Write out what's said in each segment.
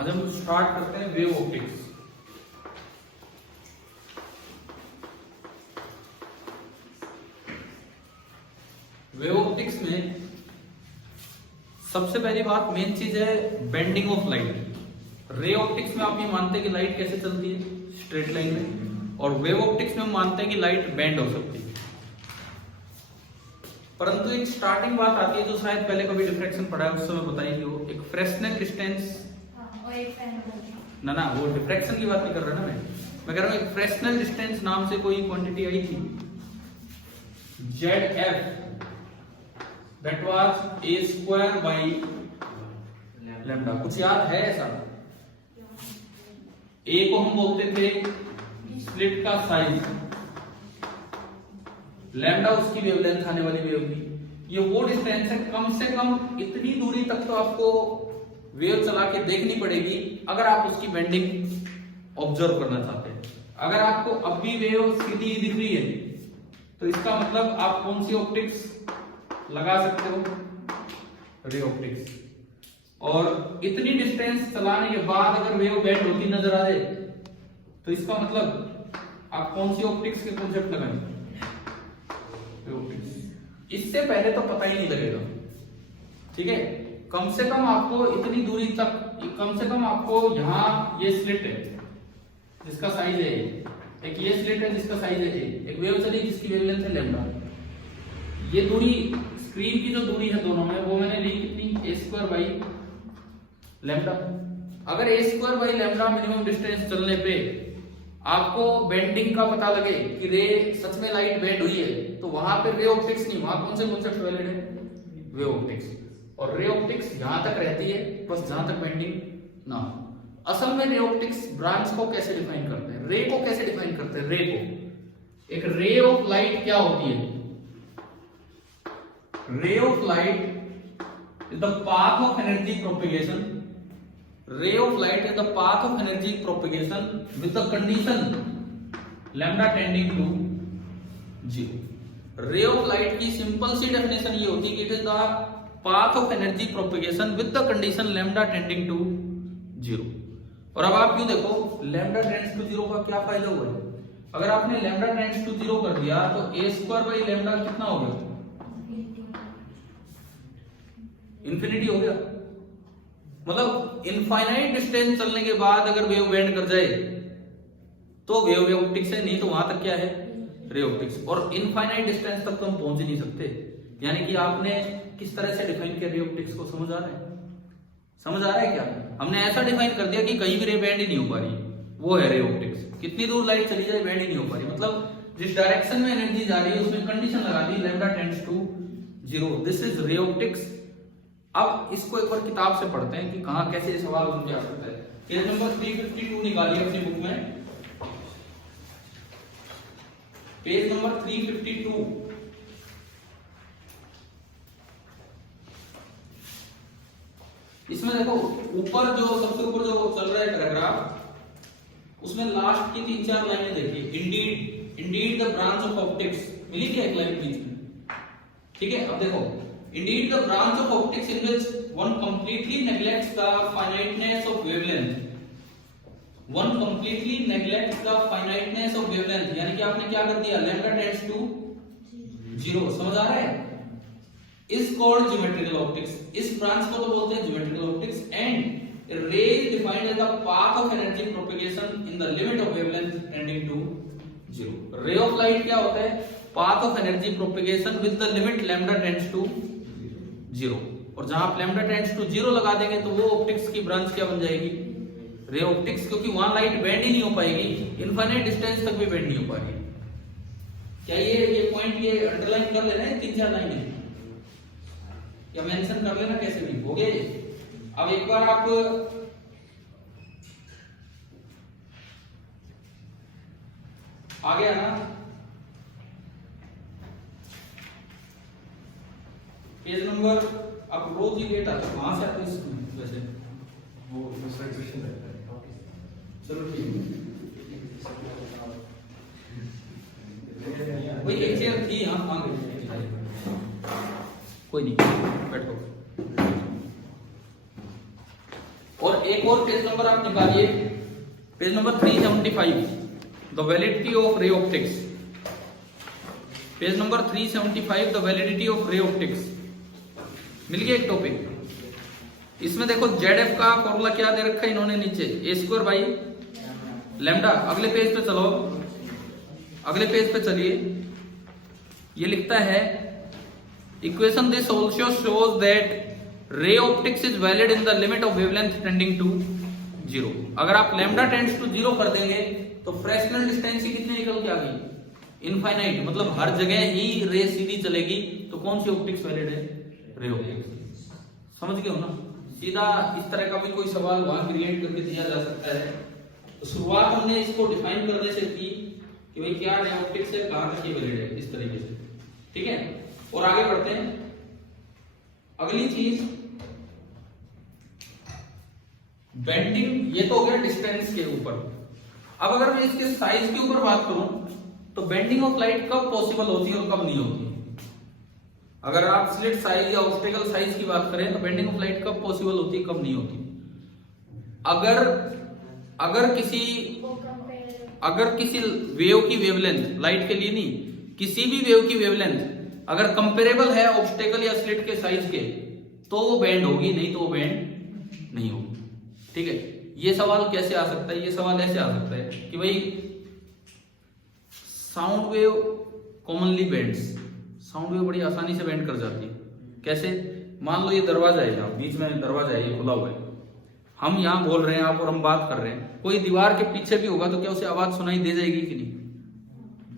आज हम स्टार्ट करते हैं वेव ऑप्टिक्स। वेव ऑप्टिक्स में सबसे पहली बात मेन चीज है bending of light. Ray optics में आप ये मानते हैं कि लाइट कैसे चलती है स्ट्रेट लाइन में, और वेव ऑप्टिक्स में हम मानते हैं कि लाइट बेंड हो सकती है। परंतु एक स्टार्टिंग बात आती है जो शायद पहले कभी डिफ्रैक्शन पढ़ा है उस समय बताएंगे, वो एक फ्रेस्नेल डिस्टेंस ना वो डिफ्रैक्शन की बात नहीं कर रहा ना, मैं कह रहा हूं एक फ्रेस्नेल डिस्टेंस नाम से कोई क्वांटिटी आई थी ZF, that was a square by lambda. कुछ याद है ऐसा? a को हम बोलते थे स्लिट का साइज, लैम्डा उसकी वेवलेंथ आने वाली वेव की। ये वो डिस्टेंस है, कम से कम इतनी दूरी तक तो आपको वेव चला के देखनी पड़ेगी अगर आप उसकी बेंडिंग ऑब्जर्व करना चाहते हैं। अगर आपको अब भी वेव सीधी दिख रही है तो इसका मतलब आप कौन सी ऑप्टिक्स लगा सकते हो? Ray optics. और इतनी डिस्टेंस चलाने के बाद अगर वेव बेंड होती नजर आ जाए तो इसका मतलब आप कौन सी ऑप्टिक्स के कॉन्सेप्ट लगाएंगे? इससे पहले तो पता ही नहीं लगेगा, ठीक है। कम से कम आपको इतनी दूरी तक, कम से कम आपको यहाँ ये स्लिट है जिसका साइज है, एक ये स्लिट है जिसका साइज है, एक वेव चली जिसकी वेवलेंथ है लैम्डा। ये दूरी स्क्रीन की जो दूरी है दोनों में वो मैंने ली कितनी, a स्क्वायर बाई लैम्डा। अगर a square by lambda minimum distance चलने पे आपको बेंडिंग का पता लगे कि रे सच में लाइट बेंड हुई है तो वहां पे रे ऑप्टिक्स नहीं, वहां कौन से कॉन्सेप्ट वैलिड है? Wave optics. और रे ऑप्टिक्स यहां तक रहती है बस जहां तक बेंडिंग ना हो। असल में रे ऑप्टिक्स ब्रांच को कैसे डिफाइन करते हैं, रे को कैसे डिफाइन करते हैं? रे को, एक रे ऑफ लाइट क्या होती है? Ray of light is the path of energy propagation. ray of light is the path of energy propagation with the condition lambda tending to 0। ray of light की simple सी definition ये होती है कि it is the path of energy propagation with the condition lambda tending to 0। और अब आप क्यों देखो lambda tends to 0 का क्या फायदा हुआ है? अगर आपने lambda tends to 0 कर दिया तो a स्क्वायर बाई लैम्डा कितना हो गया? इंफिनिटी हो गया। मतलब इनफाइनाइट डिस्टेंस चलने के बाद अगर वेव बेंड कर जाए तो वेव ऑप्टिक्स है, नहीं तो वहां तक क्या है? Ray optics. और इनफाइनाइट डिस्टेंस तक तो हम पहुंच ही नहीं सकते। यानी कि आपने किस तरह से डिफाइन किया रे ऑप्टिक्स को, समझ आ रहा है? समझ आ रहा है क्या? हमने ऐसा डिफाइन कर दिया कि कहीं भी रे बेंड ही नहीं हो पा रही, वो है रे ऑप्टिक्स। कितनी दूर लाइट चली जाए बेंड ही नहीं हो पा रही, मतलब जिस डायरेक्शन में एनर्जी जा रही है उसमें कंडीशन लगा दी lambda tends to 0। This is ray optics. अब इसको एक बार किताब से पढ़ते हैं कि कहां कैसे सवाल बन के आ सकता है। पेज नंबर 352 निकालिए अपनी बुक में, पेज नंबर 352। इसमें देखो ऊपर जो सबसे ऊपर जो चल रहा है पैराग्राफ, उसमें लास्ट की 3-4 लाइनें देखिए। Indeed the branch of optics, मिली क्या एक लाइन बीच में, ठीक है। अब देखो indeed the branch of optics in which one completely neglects the finiteness of wavelength, one completely neglects the finiteness of wavelength, यानी कि आपने क्या कर दिया, lambda tends to 0, समझ आ रहा है? is called geometrical optics। इस ब्रांच को तो बोलते हैं geometrical optics। and a ray is defined as the path of energy propagation in the limit of wavelength tending to 0। ray of light क्या होता है? path of energy propagation with the limit lambda tends to 0। और जहां आप lambda tends to 0 लगा देंगे तो वो ऑप्टिक्स की ब्रांच क्या बन जाएगी? Ray optics. क्योंकि वहां लाइट बेंड ही नहीं हो पाएगी, इनफाइनाइट डिस्टेंस तक भी बेंड नहीं हो पाएगी। क्या ये पॉइंट ये अंडरलाइन कर लेना है 3-4 लाइनें, या मेंशन कर लेना, कैसे भी हो गया। अब एक बार आप आ गया ना, पेज नंबर, आप रोज ही लेट आते, वहां से आते वैसे वो दूसरा क्वेश्चन रहता है। चलो ठीक है, वही एक चेयर थी यहाँ मांग, कोई नहीं, बैठो। और एक और पेज नंबर आप निकालिए, page number 375, the validity of ray optics. Page number 375, the validity of ray optics. मिल गया एक टॉपिक। इसमें देखो ZF का फॉर्मूला क्या दे रखा है इन्होंने नीचे, a² बाई लैम्डा। अगले पेज पे चलो, अगले पेज पे चलिए, ये लिखता है equation this also shows that ray optics is valid in the limit of wavelength tending to 0। अगर आप लैम्डा टेंड्स टू 0 कर देंगे तो फ्रैक्शनल डिस्टेंस ही कितनी निकल के आ गई, इनफाइनाइट, मतलब हर जगह ही रे सीधी चलेगी। तो कौन सी ऑप्टिक्स वैलिड है, रे ऑप्टिक्स। समझ गए हो ना, सीधा इस तरह का भी कोई सवाल वहां क्रिएट करके दिया जा सकता है। तो शुरुआत हमने इसको डिफाइन करने से की कि भाई क्या रे ऑप्टिक्स है, कहां तक ये वैलिड है, इस तरीके से, ठीक है। और आगे बढ़ते हैं। अगली चीज बेंडिंग, ये तो हो गया डिस्टेंस के ऊपर। अब अगर मैं इसके साइज के ऊपर बात करूं तो बेंडिंग ऑफ लाइट कब पॉसिबल होती है और कब नहीं होती। अगर आप स्लिट साइज या ऑब्स्टेकल साइज की बात करें तो बेंडिंग ऑफ लाइट कब पॉसिबल होती है, कब नहीं होती। अगर किसी वेव की वेवलेंथ, लाइट के लिए नहीं, किसी भी वेव की वेवलेंथ अगर कंपेरेबल है ऑब्स्टेकल या स्लिट के साइज के तो वो बेंड होगी, नहीं तो वो बेंड नहीं होगी, ठीक है। ये सवाल कैसे आ सकता है, ये सवाल ऐसे आ सकता है कि भाई sound wave commonly bends, sound wave बड़ी आसानी से बेंड कर जाती है। कैसे, मान लो ये दरवाजा है, यहाँ बीच में दरवाजा है, ये खुला हुआ है, हम यहाँ बोल रहे हैं आप और हम बात कर रहे हैं, कोई दीवार के पीछे भी होगा तो क्या उसे आवाज सुनाई दे जाएगी कि नहीं,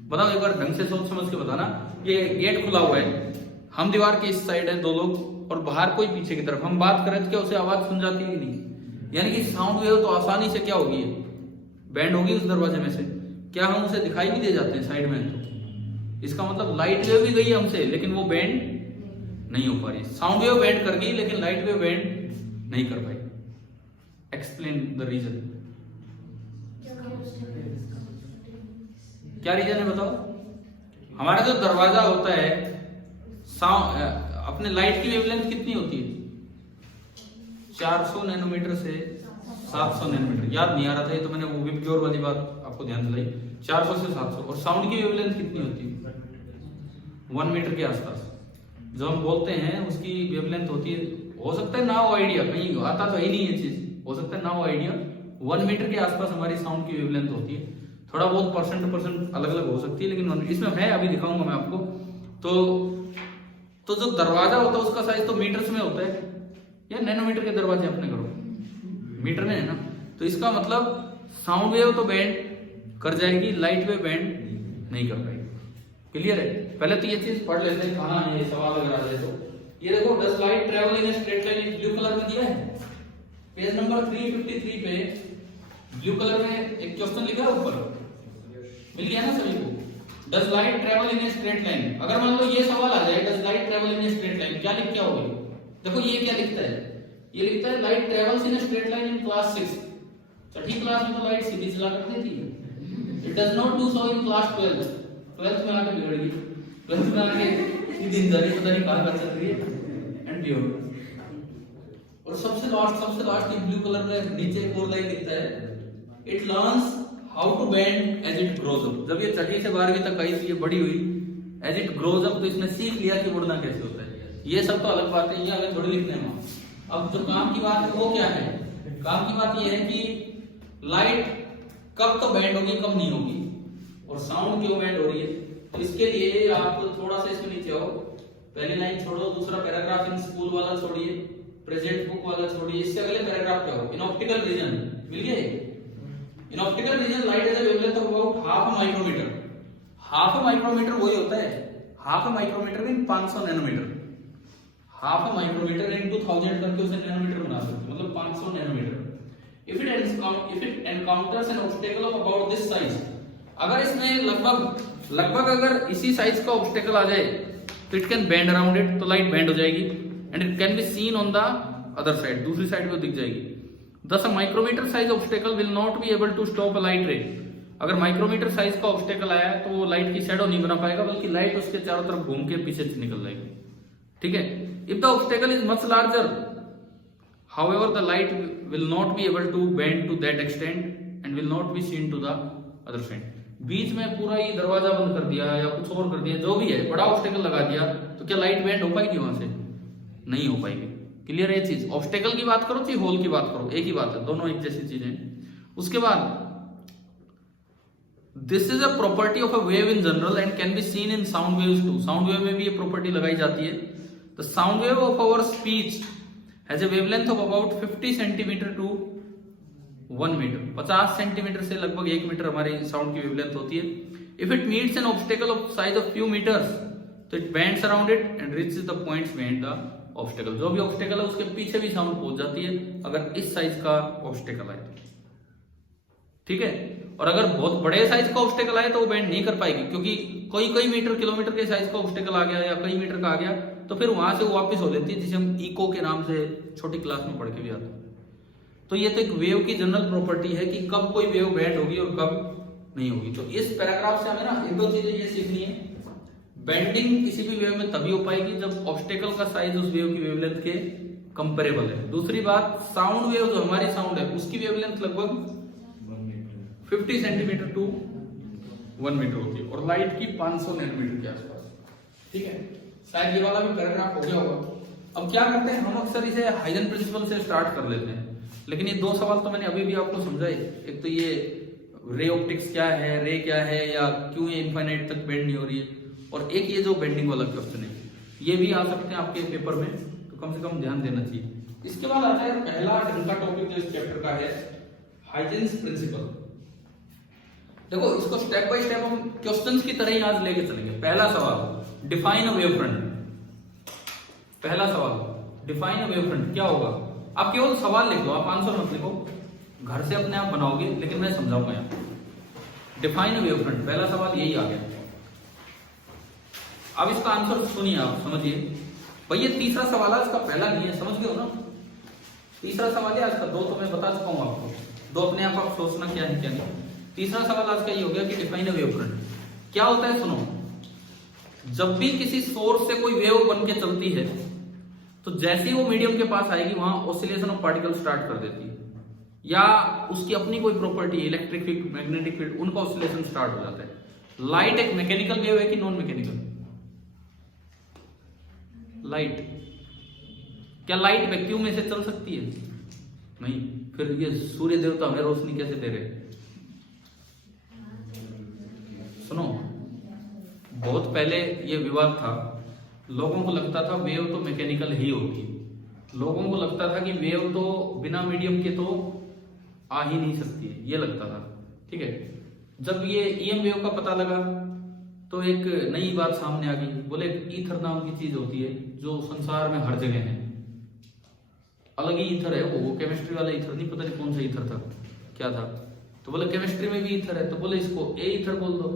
बताओ एक बार ढंग से सोच समझ के बताना। ये गेट खुला हुआ है, हम दीवार के इस साइड है दो लोग और बाहर कोई पीछे की तरफ, हम बात करें तो क्या उसे आवाज सुन जाती है कि नहीं। यानी कि साउंड वेव तो आसानी से क्या होगी, बैंड होगी उस दरवाजे में से। क्या हम उसे दिखाई भी दे जाते हैं साइड में, तो इसका मतलब लाइट वेव भी गई हमसे लेकिन वो बैंड नहीं हो पा रही। साउंड वेव बैंड कर गई लेकिन लाइट वेव बैंड नहीं कर पाई। Explain the reason. क्या रीजन है बताओ। हमारा जो दरवाजा होता है, अपने लाइट की वेवलेंथ कितनी होती है, 400 नैनोमीटर से 700 नैनोमीटर। याद नहीं आ रहा था ये तो मैंने वो विप्योर वाली बात आपको ध्यान दिलाई, 400 से 700। और साउंड की वेवलेंथ कितनी होती है, 1 मीटर के आसपास। जो हम बोलते हैं उसकी वेवलेंथ होती है, हो सकता है ना हो आइडिया, कहीं आता तो ही नहीं ये चीज, हो सकता है ना हो आइडिया, 1 मीटर के आसपास हमारी साउंड की वेवलेंथ होती है। थोड़ा बहुत परसेंट अलग अलग हो सकती है लेकिन इसमें है, अभी दिखाऊंगा मैं आपको। तो जो दरवाजा होता है उसका साइज तो मीटर्स में होता है, या नैनोमीटर के दरवाजे अपने करो, मीटर में है ना। तो इसका मतलब साउंड वेव तो बैंड कर जाएगी, लाइट वेव बैंड नहीं कर पाएगी। क्लियर है। पहले तो ये चीज पढ़ लेते हैं, कहाँ है ये सवाल अगर आ जाए तो। ये देखो, does light travel in straight line, blue colour में दिया है पेज नंबर 353 पे, ब्लू कलर में एक क्वेश्चन लिखा है ऊपर, मिल गया ना सभी को। Does light travel in straight line. अगर मान लो ये सवाल आ जाए, does light travel in straight line, क्या लिख क्या होगी। देखो ये क्या लिखता है, ये लिखता है light travels in straight line in class 6। Chhathi class में तो लाइट सीधी चला करती थी। It does not do so in class 12th में आके बिगड़ गई, 12th में आके सीधी जा रही, पता नहीं कहां कर चल रही है एंड बियॉन्ड। और सबसे लास्ट ये ब्लू कलर में नीचे एक और लाइन लिखता है, it learns how to bend as it grows up. जब ये छठी से 12वीं तक आई थी, ये बड़ी हुई, एज इट ग्रोज अप, तो इसने सीख लिया कि मुड़ना कैसे होता है। ये सब तो अलग बात है, ये अलग थोड़ी लिखने हैं। अब जो काम की बात है वो क्या है, काम की बात ये है कि लाइट कब तो बैंड होगी कब नहीं होगी, और साउंड क्यों बैंड हो रही है। तो इसके लिए आप थोड़ा सा इसके नीचे आओ, पहली लाइन छोड़ो, दूसरा पैराग्राफ इन स्कूल वाला छोड़िए, प्रेजेंट बुक वाला छोड़िए, इससे अगले पैराग्राफ पे आओ। इन ऑप्टिकल रीजन मिल गया। In optical region light is a wavelength of about half a micrometre. Half a micrometre वही होता है, half a micrometre mean 500 nanometre. Half a micrometre into 1000 करके उसे नैनोमीटर बना सकते हैं, मतलब 500 nanometre. If it encounters an obstacle of about this size, अगर इसमें लगभग अगर इसी साइज का ऑब्स्टेकल आ जाए तो it can bend around it, तो लाइट बेंड हो जाएगी, and it can be scene on the other side, दूसरी साइड पे दिख जाएगी। Thus a micrometer size obstacle will not be able to stop a light ray. अगर micrometer size का obstacle आया है तो वो लाइट की शैडो नहीं बना पाएगा, बल्कि लाइट उसके चारों तरफ घूम के पीछे से निकल जाएगी। ठीक है। If the obstacle is much larger, however the light will not be able to bend to that extent and will not be seen to the other side. बीच में पूरा ही दरवाजा बंद कर दिया या कुछ और कर दिया, जो भी है, बड़ा ऑब्स्टेकल लगा दिया, तो क्या लाइट बेंड हो पाएगी वहां से? नहीं हो पाएगी। क्लियर है ये चीज? ऑब्स्टेकल की बात करो चाहे होल की बात करो, एक ही बात है, दोनों एक जैसी चीजें। उसके बाद this is a property of a wave in general and can be seen in sound waves too. Sound wave में भी ये प्रॉपर्टी लगाई जाती है। The sound wave of our speech has a wavelength of about 50 centimetre to 1 metre. 50 centimetre से लगभग 1 metre हमारी sound की वेवलेंथ होती है। If it meets an obstacle of size of few meters तो it bends around it and reaches the points behind the obstacle. जो भी obstacle है उसके पीछे भी साउंड पहुंच जाती है अगर इस साइज का ऑब्स्टेकल है, ठीक है। और अगर बहुत बड़े साइज का ऑब्स्टेकल आए तो वो बेंड नहीं कर पाएगी, क्योंकि कई मीटर किलोमीटर के साइज का ऑब्स्टेकल आ गया या कई मीटर का आ गया तो फिर वहां से वो वापस हो लेती है, जिसे हम इको के नाम से छोटी क्लास में पढ़ के भी आते हैं। तो ये तो एक वेव की जनरल प्रॉपर्टी है कि कब कोई वेव बेंड होगी और कब नहीं होगी। तो इस पैराग्राफ से हमें ना एक दो चीजें ये सीखनी है। बेंडिंग किसी भी वेव में तभी हो पाएगी जब ऑब्स्टेकल का साइज उस वेव की वेवलेंथ के कंपेरेबल है। दूसरी बात, साउंड वेव जो हमारी साउंड है उसकी वेवलेंथ लगभग 50 सेंटीमीटर टू 1 मीटर होती है और लाइट की 500 नैनोमीटर के आसपास, ठीक है। शायद ये वाला भी पैराग्राफ हो गया होगा। अब क्या करते हैं हम, अक्सर इसे हाइजन प्रिंसिपल से स्टार्ट कर लेते हैं, लेकिन ये दो सवाल तो मैंने अभी भी आपको समझाए। एक तो ये रे ऑप्टिक्स क्या है, रे क्या है, या क्यों ये इनफाइनाइट तक बेंड नहीं हो रही है, और एक ये जो बेंडिंग वाला क्वेश्चन है, ये भी आ सकते हैं आपके पेपर में, तो कम से कम ध्यान देना चाहिए। इसके बाद आता है पहला ढंग का टॉपिक जो इस चैप्टर का है, हाइजेंस प्रिंसिपल। देखो इसको स्टेप बाय स्टेप हम क्वेश्चंस की तरह ही आज लेके चलेंगे। पहला सवाल, डिफाइन अ वेव फ्रंट। पहला सवाल, डिफाइन अ वेव फ्रंट क्या होगा? आप केवल सवाल लिख लो, आप आंसर मत लिखो, घर से अपने आप बनाओगे, लेकिन मैं समझाऊंगा यहाँ। डिफाइन अ वेव फ्रंट, पहला सवाल यही आ गया। अब इसका आंसर सुनिए, आप समझिए। भाई ये तीसरा सवाल है, इसका पहला नहीं है, समझ गए हो ना? तीसरा सवाल है आज का, दो तो मैं बता चुका हूं आपको, दो अपने आप सोचना क्या है क्या नहीं। तीसरा सवाल आज का ये हो गया कि डिफाइन अ वेव फ्रंट क्या होता है। सुनो, जब भी किसी सोर्स से कोई वेव बन के चलती है तो जैसे ही वो मीडियम के पास आएगी वहां ऑसिलेशन ऑफ पार्टिकल स्टार्ट कर देती है, या उसकी अपनी कोई property, electric field, magnetic field, उनका ऑसिलेशन स्टार्ट हो जाता है। लाइट एक मैकेनिकल वेव है कि नॉन मैकेनिकल? लाइट, क्या लाइट वैक्यूम में से चल सकती है? नहीं। फिर ये सूर्य देवता हमें रोशनी कैसे दे रहे? सुनो, बहुत पहले ये विवाद था, लोगों को लगता था वेव तो मैकेनिकल ही होगी, लोगों को लगता था कि वेव तो बिना मीडियम के तो आ ही नहीं सकती है, ये लगता था, ठीक है। जब ये ईएम वेव का पता लगा तो एक नई बात सामने आ गई। बोले ईथर नाम की चीज होती है जो संसार में हर जगह है, अलग ही ईथर है वो केमिस्ट्री वाला ईथर नहीं, पता नहीं कौन सा ईथर था, क्या था। तो बोले केमिस्ट्री में भी ईथर है, तो बोले इसको ए ईथर बोल दो,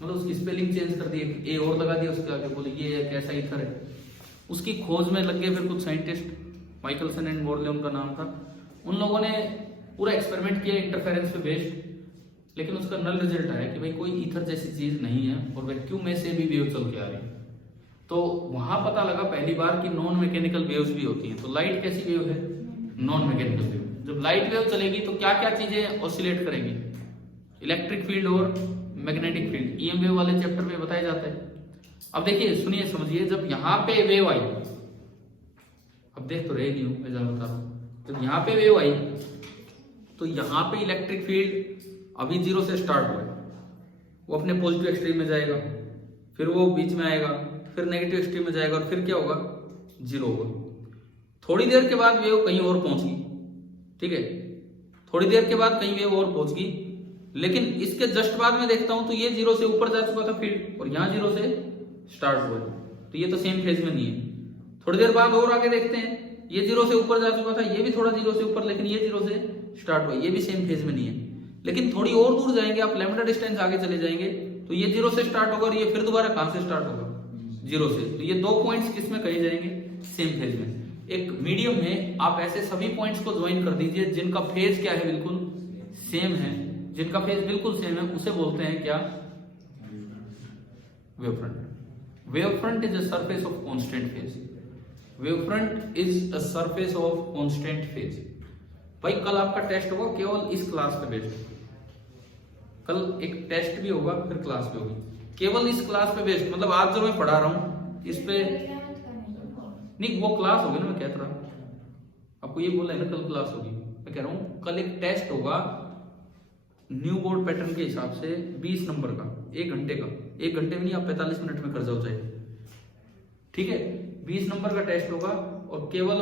मतलब उसकी स्पेलिंग चेंज कर दी, ए और लगा दिया उसके आगे, बोले ये कैसा ईथर है। उसकी खोज में लग गए फिर कुछ साइंटिस्ट, माइकलसन एंड मोरले उनका नाम था। उन लोगों ने पूरा एक्सपेरिमेंट किया इंटरफेरेंस पे बेस्ड, लेकिन उसका नल रिजल्ट आया कि भाई कोई ईथर जैसी चीज नहीं है और वैक्यूम में से भी वेव चल के आ रही है। तो वहां पता लगा पहली बार कि नॉन मैकेनिकल वेव्स भी होती हैं। तो लाइट कैसी वेव है? Non mechanical wave. जब लाइट वेव चलेगी तो क्या क्या चीजें ऑसिलेट करेंगी? इलेक्ट्रिक फील्ड और मैग्नेटिक फील्ड, ईएम वेव वाले चैप्टर में बताया जाता है। अब देखिए, सुनिए, समझिए, जब यहाँ पे वेव आई, अब देख तो रहे नहीं हूं, मैं जरा बता रहा हूं, जब यहाँ पे वेव आई तो यहाँ पे इलेक्ट्रिक फील्ड अभी जीरो से स्टार्ट हुआ, वो अपने पॉजिटिव एक्सट्रीम में जाएगा, फिर वो बीच में आएगा, फिर नेगेटिव एक्सट्रीम में जाएगा, और फिर क्या होगा? जीरो होगा। थोड़ी देर के बाद वेव कहीं और पहुंच गई, ठीक है, थोड़ी देर के बाद कहीं वेव और पहुंच गई, लेकिन इसके जस्ट बाद में देखता हूं तो ये जीरो से ऊपर जा चुका था फील्ड, और यहाँ जीरो से स्टार्ट हुआ, तो ये तो सेम फेज में नहीं है। थोड़ी देर बाद और आगे देखते हैं, ये जीरो से ऊपर जा चुका था, ये भी थोड़ा जीरो से ऊपर, लेकिन ये जीरो से स्टार्ट हुआ, ये भी सेम फेज में नहीं है। लेकिन थोड़ी और दूर जाएंगे आप, लैम्डा डिस्टेंस आगे चले जाएंगे, तो ये जीरो से स्टार्ट होगा और ये फिर दोबारा कहां से स्टार्ट होगा? जीरो से। तो ये दो पॉइंट्स किस में कहे जाएंगे? सेम फेज में। एक मीडियम में आप ऐसे सभी पॉइंट्स को ज्वाइन कर दीजिए जिनका फेज क्या है? बिल्कुल सेम है। जिनका फेज बिल्कुल सेम है उसे बोलते हैं क्या? Wave front. Wave front is a surface of constant phase. Wave front is a surface of constant phase. भाई कल आपका टेस्ट होगा केवल इस क्लास पे बेस्ड, कल एक टेस्ट भी होगा फिर क्लास भी होगी, केवल इस क्लास पे बेस्ड, मतलब आज जो मैं पढ़ा रहा हूँ इस पे नहीं, वो क्लास होगी ना, मैं कहता रहा आपको ये बोला है ना कल क्लास होगी, मैं कह रहा हूँ कल एक टेस्ट होगा न्यू बोर्ड पैटर्न के हिसाब से 20 नंबर का, 1 घंटे का, 1 घंटे में नहीं आप 45 मिनट में कर जाओ चाहे, ठीक है। 20 नंबर का टेस्ट होगा और केवल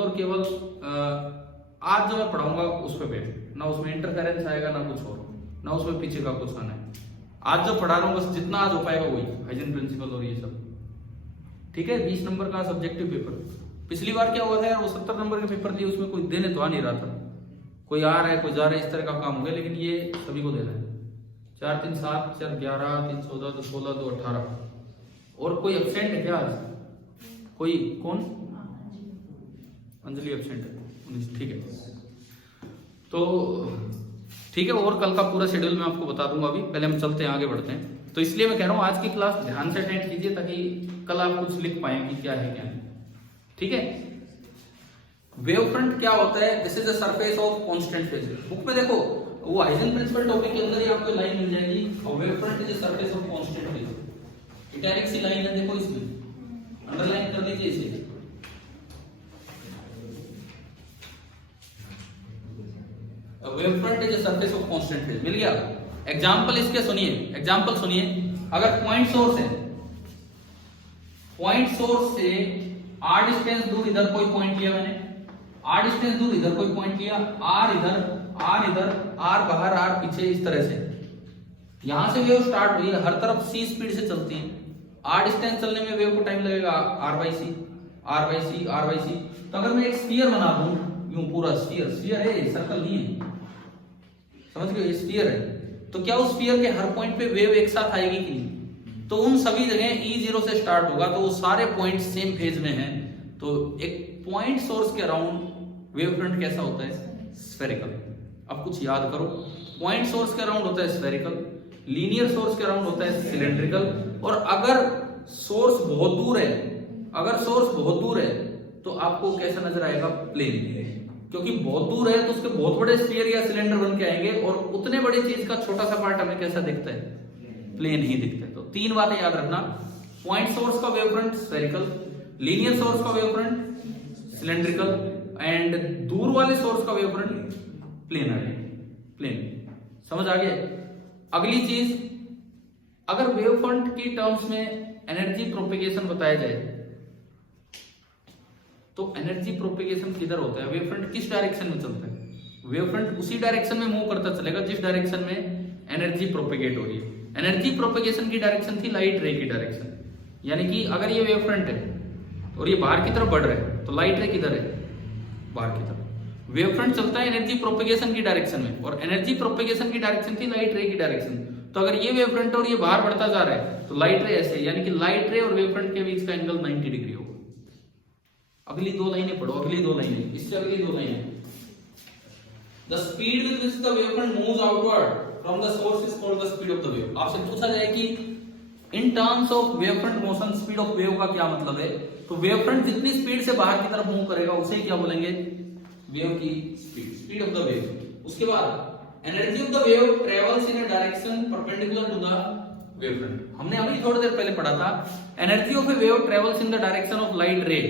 आज जो मैं पढ़ाऊंगा उस पर बेस्ड, ना उसमें इंटरफेरेंस आएगा ना कुछ और, ना उसमें पीछे का कुछ आना है। आज जो पढ़ा रहा हूँ बस जितना आज हो पाएगा वही, हाइजेन प्रिंसिपल और ये सब, ठीक है। 20 नंबर का सब्जेक्टिव पेपर, पिछली बार क्या हुआ था यार, वो 70 नंबर के पेपर दिए, उसमें कोई देने तो आ नहीं रहा था, कोई आ रहा है कोई जा रहा है, इस तरह का काम हो गया, लेकिन ये सभी को देना है। 4 3 7 4 11 3 14 2 16 2 18 और कोई एब्सेंट है क्या आज? कोई कौन? अंजलि एब्सेंट है, ठीक है। तो ठीक है, और कल का पूरा शेड्यूल मैं आपको बता दूंगा, अभी पहले हम चलते हैं आगे बढ़ते हैं। तो इसलिए मैं कह रहा हूं आज की क्लास ध्यान से अटेंड कीजिए ताकि कल आप कुछ लिख पाए कि क्या है क्या नहीं, ठीक है। वेव फ्रंट क्या होता है? This is the surface of constant phase. Book में देखो वो हाइजेन प्रिंसिपल टॉपिक के अंदर ही आपको लाइन मिल जाएगी, wave front is the surface of constant phase. Italic सी लाइन है, देखो इसमें अंडरलाइन कर लीजिए इसे। Wave front is a surface of constant phase, मिल गया। एग्जांपल इसके सुनिए, एग्जांपल सुनिए। अगर पॉइंट सोर्स है, पॉइंट सोर्स से r डिस्टेंस दूर इधर कोई पॉइंट लिया मैंने, r डिस्टेंस दूर इधर कोई पॉइंट लिया, r इधर r बाहर r पीछे, इस तरह से यहां से वेव स्टार्ट हुई है, हर तरफ c स्पीड से चलती है, r डिस्टेंस चलने में वेव को टाइम लगेगा r by c। तो अगर मैं एक स्फीयर बना दूं, यूं पूरा स्फीयर है, सर्कल नहीं है, समझ गए, स्फीयर है, तो क्या उस स्फीयर के हर पॉइंट पे वेव एक साथ आएगी कि नहीं? तो उन सभी जगह E0 से स्टार्ट होगा, तो वो सारे पॉइंट सेम फेज में हैं। तो एक पॉइंट सोर्स के अराउंड वेव फ्रंट कैसा होता है? स्फेरिकल। अब कुछ याद करो, पॉइंट सोर्स के अराउंड होता है स्फेरिकल, लीनियर सोर्स के अराउंड होता है सिलेंड्रिकल, और अगर सोर्स बहुत दूर है, तो आपको कैसा नजर आएगा? प्लेन। क्योंकि बहुत दूर है तो उसके बहुत बड़े स्फीयर या सिलेंडर बन के आएंगे, और उतने बड़ी चीज का छोटा सा पार्ट हमें कैसा दिखता है? प्लेन ही दिखता है। तो 3 बातें याद रखना, पॉइंट सोर्स का wave front spherical, linear source का वेव फ्रंट सिलेंड्रिकल, एंड दूर वाले सोर्स का वेव फ्रंट प्लेन। समझ आ गया? अगली चीज, अगर वेव फ्रंट की टर्म्स में एनर्जी प्रोपेगेशन बताया जाए, तो एनर्जी प्रोपेगेशन किधर होता है? वेव फ्रंट किस डायरेक्शन में चलता है? वेव फ्रंट उसी डायरेक्शन में मूव करता चलेगा जिस डायरेक्शन में एनर्जी प्रोपेगेट हो रही है। एनर्जी प्रोपेगेशन की डायरेक्शन थी लाइट रे की डायरेक्शन, यानी कि अगर ये वेव फ्रंट है और ये बाहर की तरफ बढ़ रहा है, तो लाइट रे किधर है? बाहर की तरफ। वेव फ्रंट चलता है एनर्जी प्रोपेगेशन की डायरेक्शन में, और एनर्जी प्रोपेगेशन की डायरेक्शन थी लाइट रे की डायरेक्शन। तो अगर ये वेव फ्रंट और ये बाहर बढ़ता जा रहा है, तो लाइट रे ऐसे, यानी कि लाइट रे और वेव फ्रंट के बीच का एंगल 90 डिग्री होगा। अगली 2 लाइनें पढ़ो, अगली 2 लाइनें, इससे अगली 2 लाइनें। The speed with which the wavefront moves outward from the source is called the speed of the wave। आपसे पूछा जाए कि in terms of wavefront motion speed of wave का क्या मतलब है, तो wavefront जितनी स्पीड से बाहर की तरफ मूव करेगा उसे क्या बोलेंगे? वेव की स्पीड ऑफ द वेव। उसके बाद energy of the wave travels in a direction perpendicular to the wavefront. हमने अभी थोड़ी देर पहले पढ़ा था, energy of a wave travels in the direction of light ray,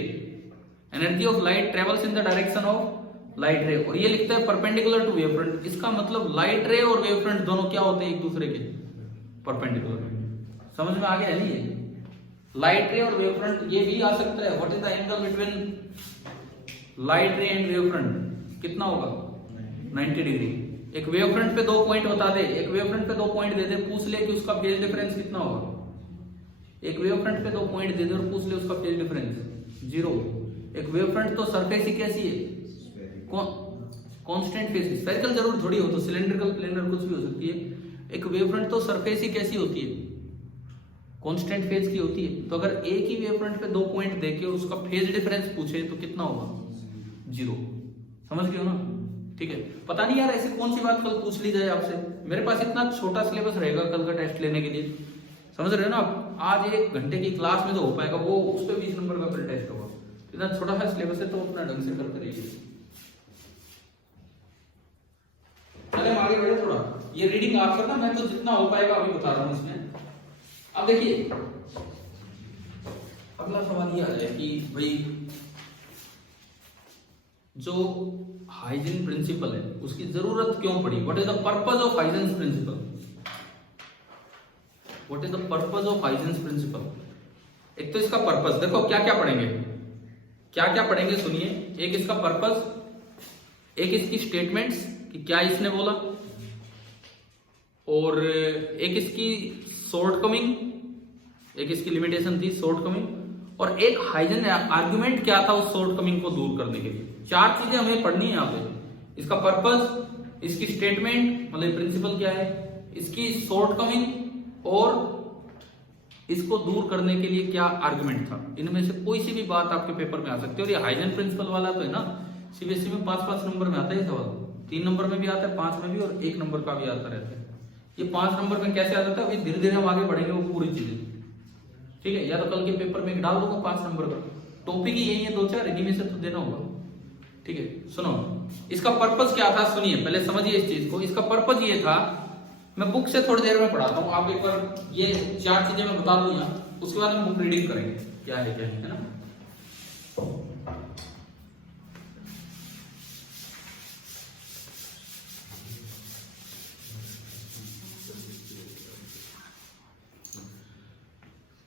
energy of light travels in the direction of light ray, और ये लिखता है परपेंडिकुलर टू वेव फ्रंट। इसका मतलब लाइट रे और वेव फ्रंट दोनों क्या होते हैं? एक दूसरे के परपेंडिकुलर। समझ में आ गया? नहीं, लाइट रे और वेव फ्रंट ये भी आ सकता है। What is the angle between light रे एंड वेव फ्रंट? कितना होगा? 90 डिग्री। एक वेव फ्रंट पे 2 पॉइंट बता दे, एक वेव फ्रंट पे 2 पॉइंट दे दे, पूछ ले कि उसका फेज डिफरेंस कितना होगा। एक वेव फ्रंट पे 2 पॉइंट दे दे और पूछ ले उसका फेज डिफरेंस 0। एक वेव फ्रंट तो सरफेस ही कैसी है? Constant phase. स्फेरिकल जरूर थोड़ी हो, तो सिलेंड्रिकल, प्लेनर कुछ भी हो सकती है। एक वेव फ्रंट तो सरफेस ही कैसी होती है? कांस्टेंट फेज की होती है। तो अगर एक ही वेव फ्रंट पे 2 पॉइंट देके उसका फेज डिफरेंस पूछे तो कितना होगा? 0। समझ गए हो ना? ठीक है। पता नहीं यार ऐसी कौन सी बात कल पूछ ली जाए आपसे। मेरे पास इतना छोटा सिलेबस रहेगा कल का टेस्ट लेने के लिए, समझ रहे हो ना आप? आज 1 घंटे की क्लास में तो हो पाएगा, वो उस पर 20 नंबर का फिर टेस्ट होगा। इतना छोटा सा सिलेबस है तो अपना ढंग से करते रहिए। चले हम आगे बढ़े थोड़ा, ये रीडिंग आप करना, मैं तो जितना हो पाएगा अभी बता रहा हूं इसमें। अब देखिए अगला सवाल ये आ जाए कि भाई जो हाइजीन प्रिंसिपल है उसकी जरूरत क्यों पड़ी, what is the purpose of Huygens principle, what is the purpose of Huygens principle. एक तो इसका पर्पस देखो, क्या क्या पढ़ेंगे, क्या क्या पढ़ेंगे सुनिए। एक इसका पर्पस, एक इसकी स्टेटमेंट्स कि क्या इसने बोला, और एक इसकी शॉर्टकमिंग, एक इसकी लिमिटेशन थी शॉर्टकमिंग, और एक हाइजीन आर्गुमेंट क्या था उस शॉर्टकमिंग को दूर करने के लिए। चार चीजें हमें पढ़नी है यहाँ पे, इसका पर्पस, इसकी स्टेटमेंट मतलब प्रिंसिपल क्या है, इसकी शॉर्टकमिंग, और इसको दूर करने के लिए क्या आर्गुमेंट था। इनमें से कोई सी भी बात आपके पेपर में आ सकती है। और ये हाइजीन प्रिंसिपल वाला तो है ना, सीबीएसई में 5-5 नंबर में आता है सवाल, 3 नंबर में भी आता है, 5 में भी, और 1 नंबर का भी आता रहता है। ये 5 नंबर में कैसे आ जाता है, धीरे धीरे हम आगे बढ़ेंगे वो पूरी चीजें, ठीक है। या तो कल के पेपर में डाल दूंगा 5 नंबर का, टॉपिक ही यही है, 2-4 इन्हीं में से तो देना होगा, ठीक है। सुनो इसका पर्पस क्या था, सुनिए पहले समझिए इस चीज को। इसका पर्पस ये था, मैं बुक से थोड़ी देर में पढ़ाता हूँ, आप एक बार ये 4 चीजें मैं बता दूं यहाँ, उसके बाद हम बुक रीडिंग करेंगे क्या है ना।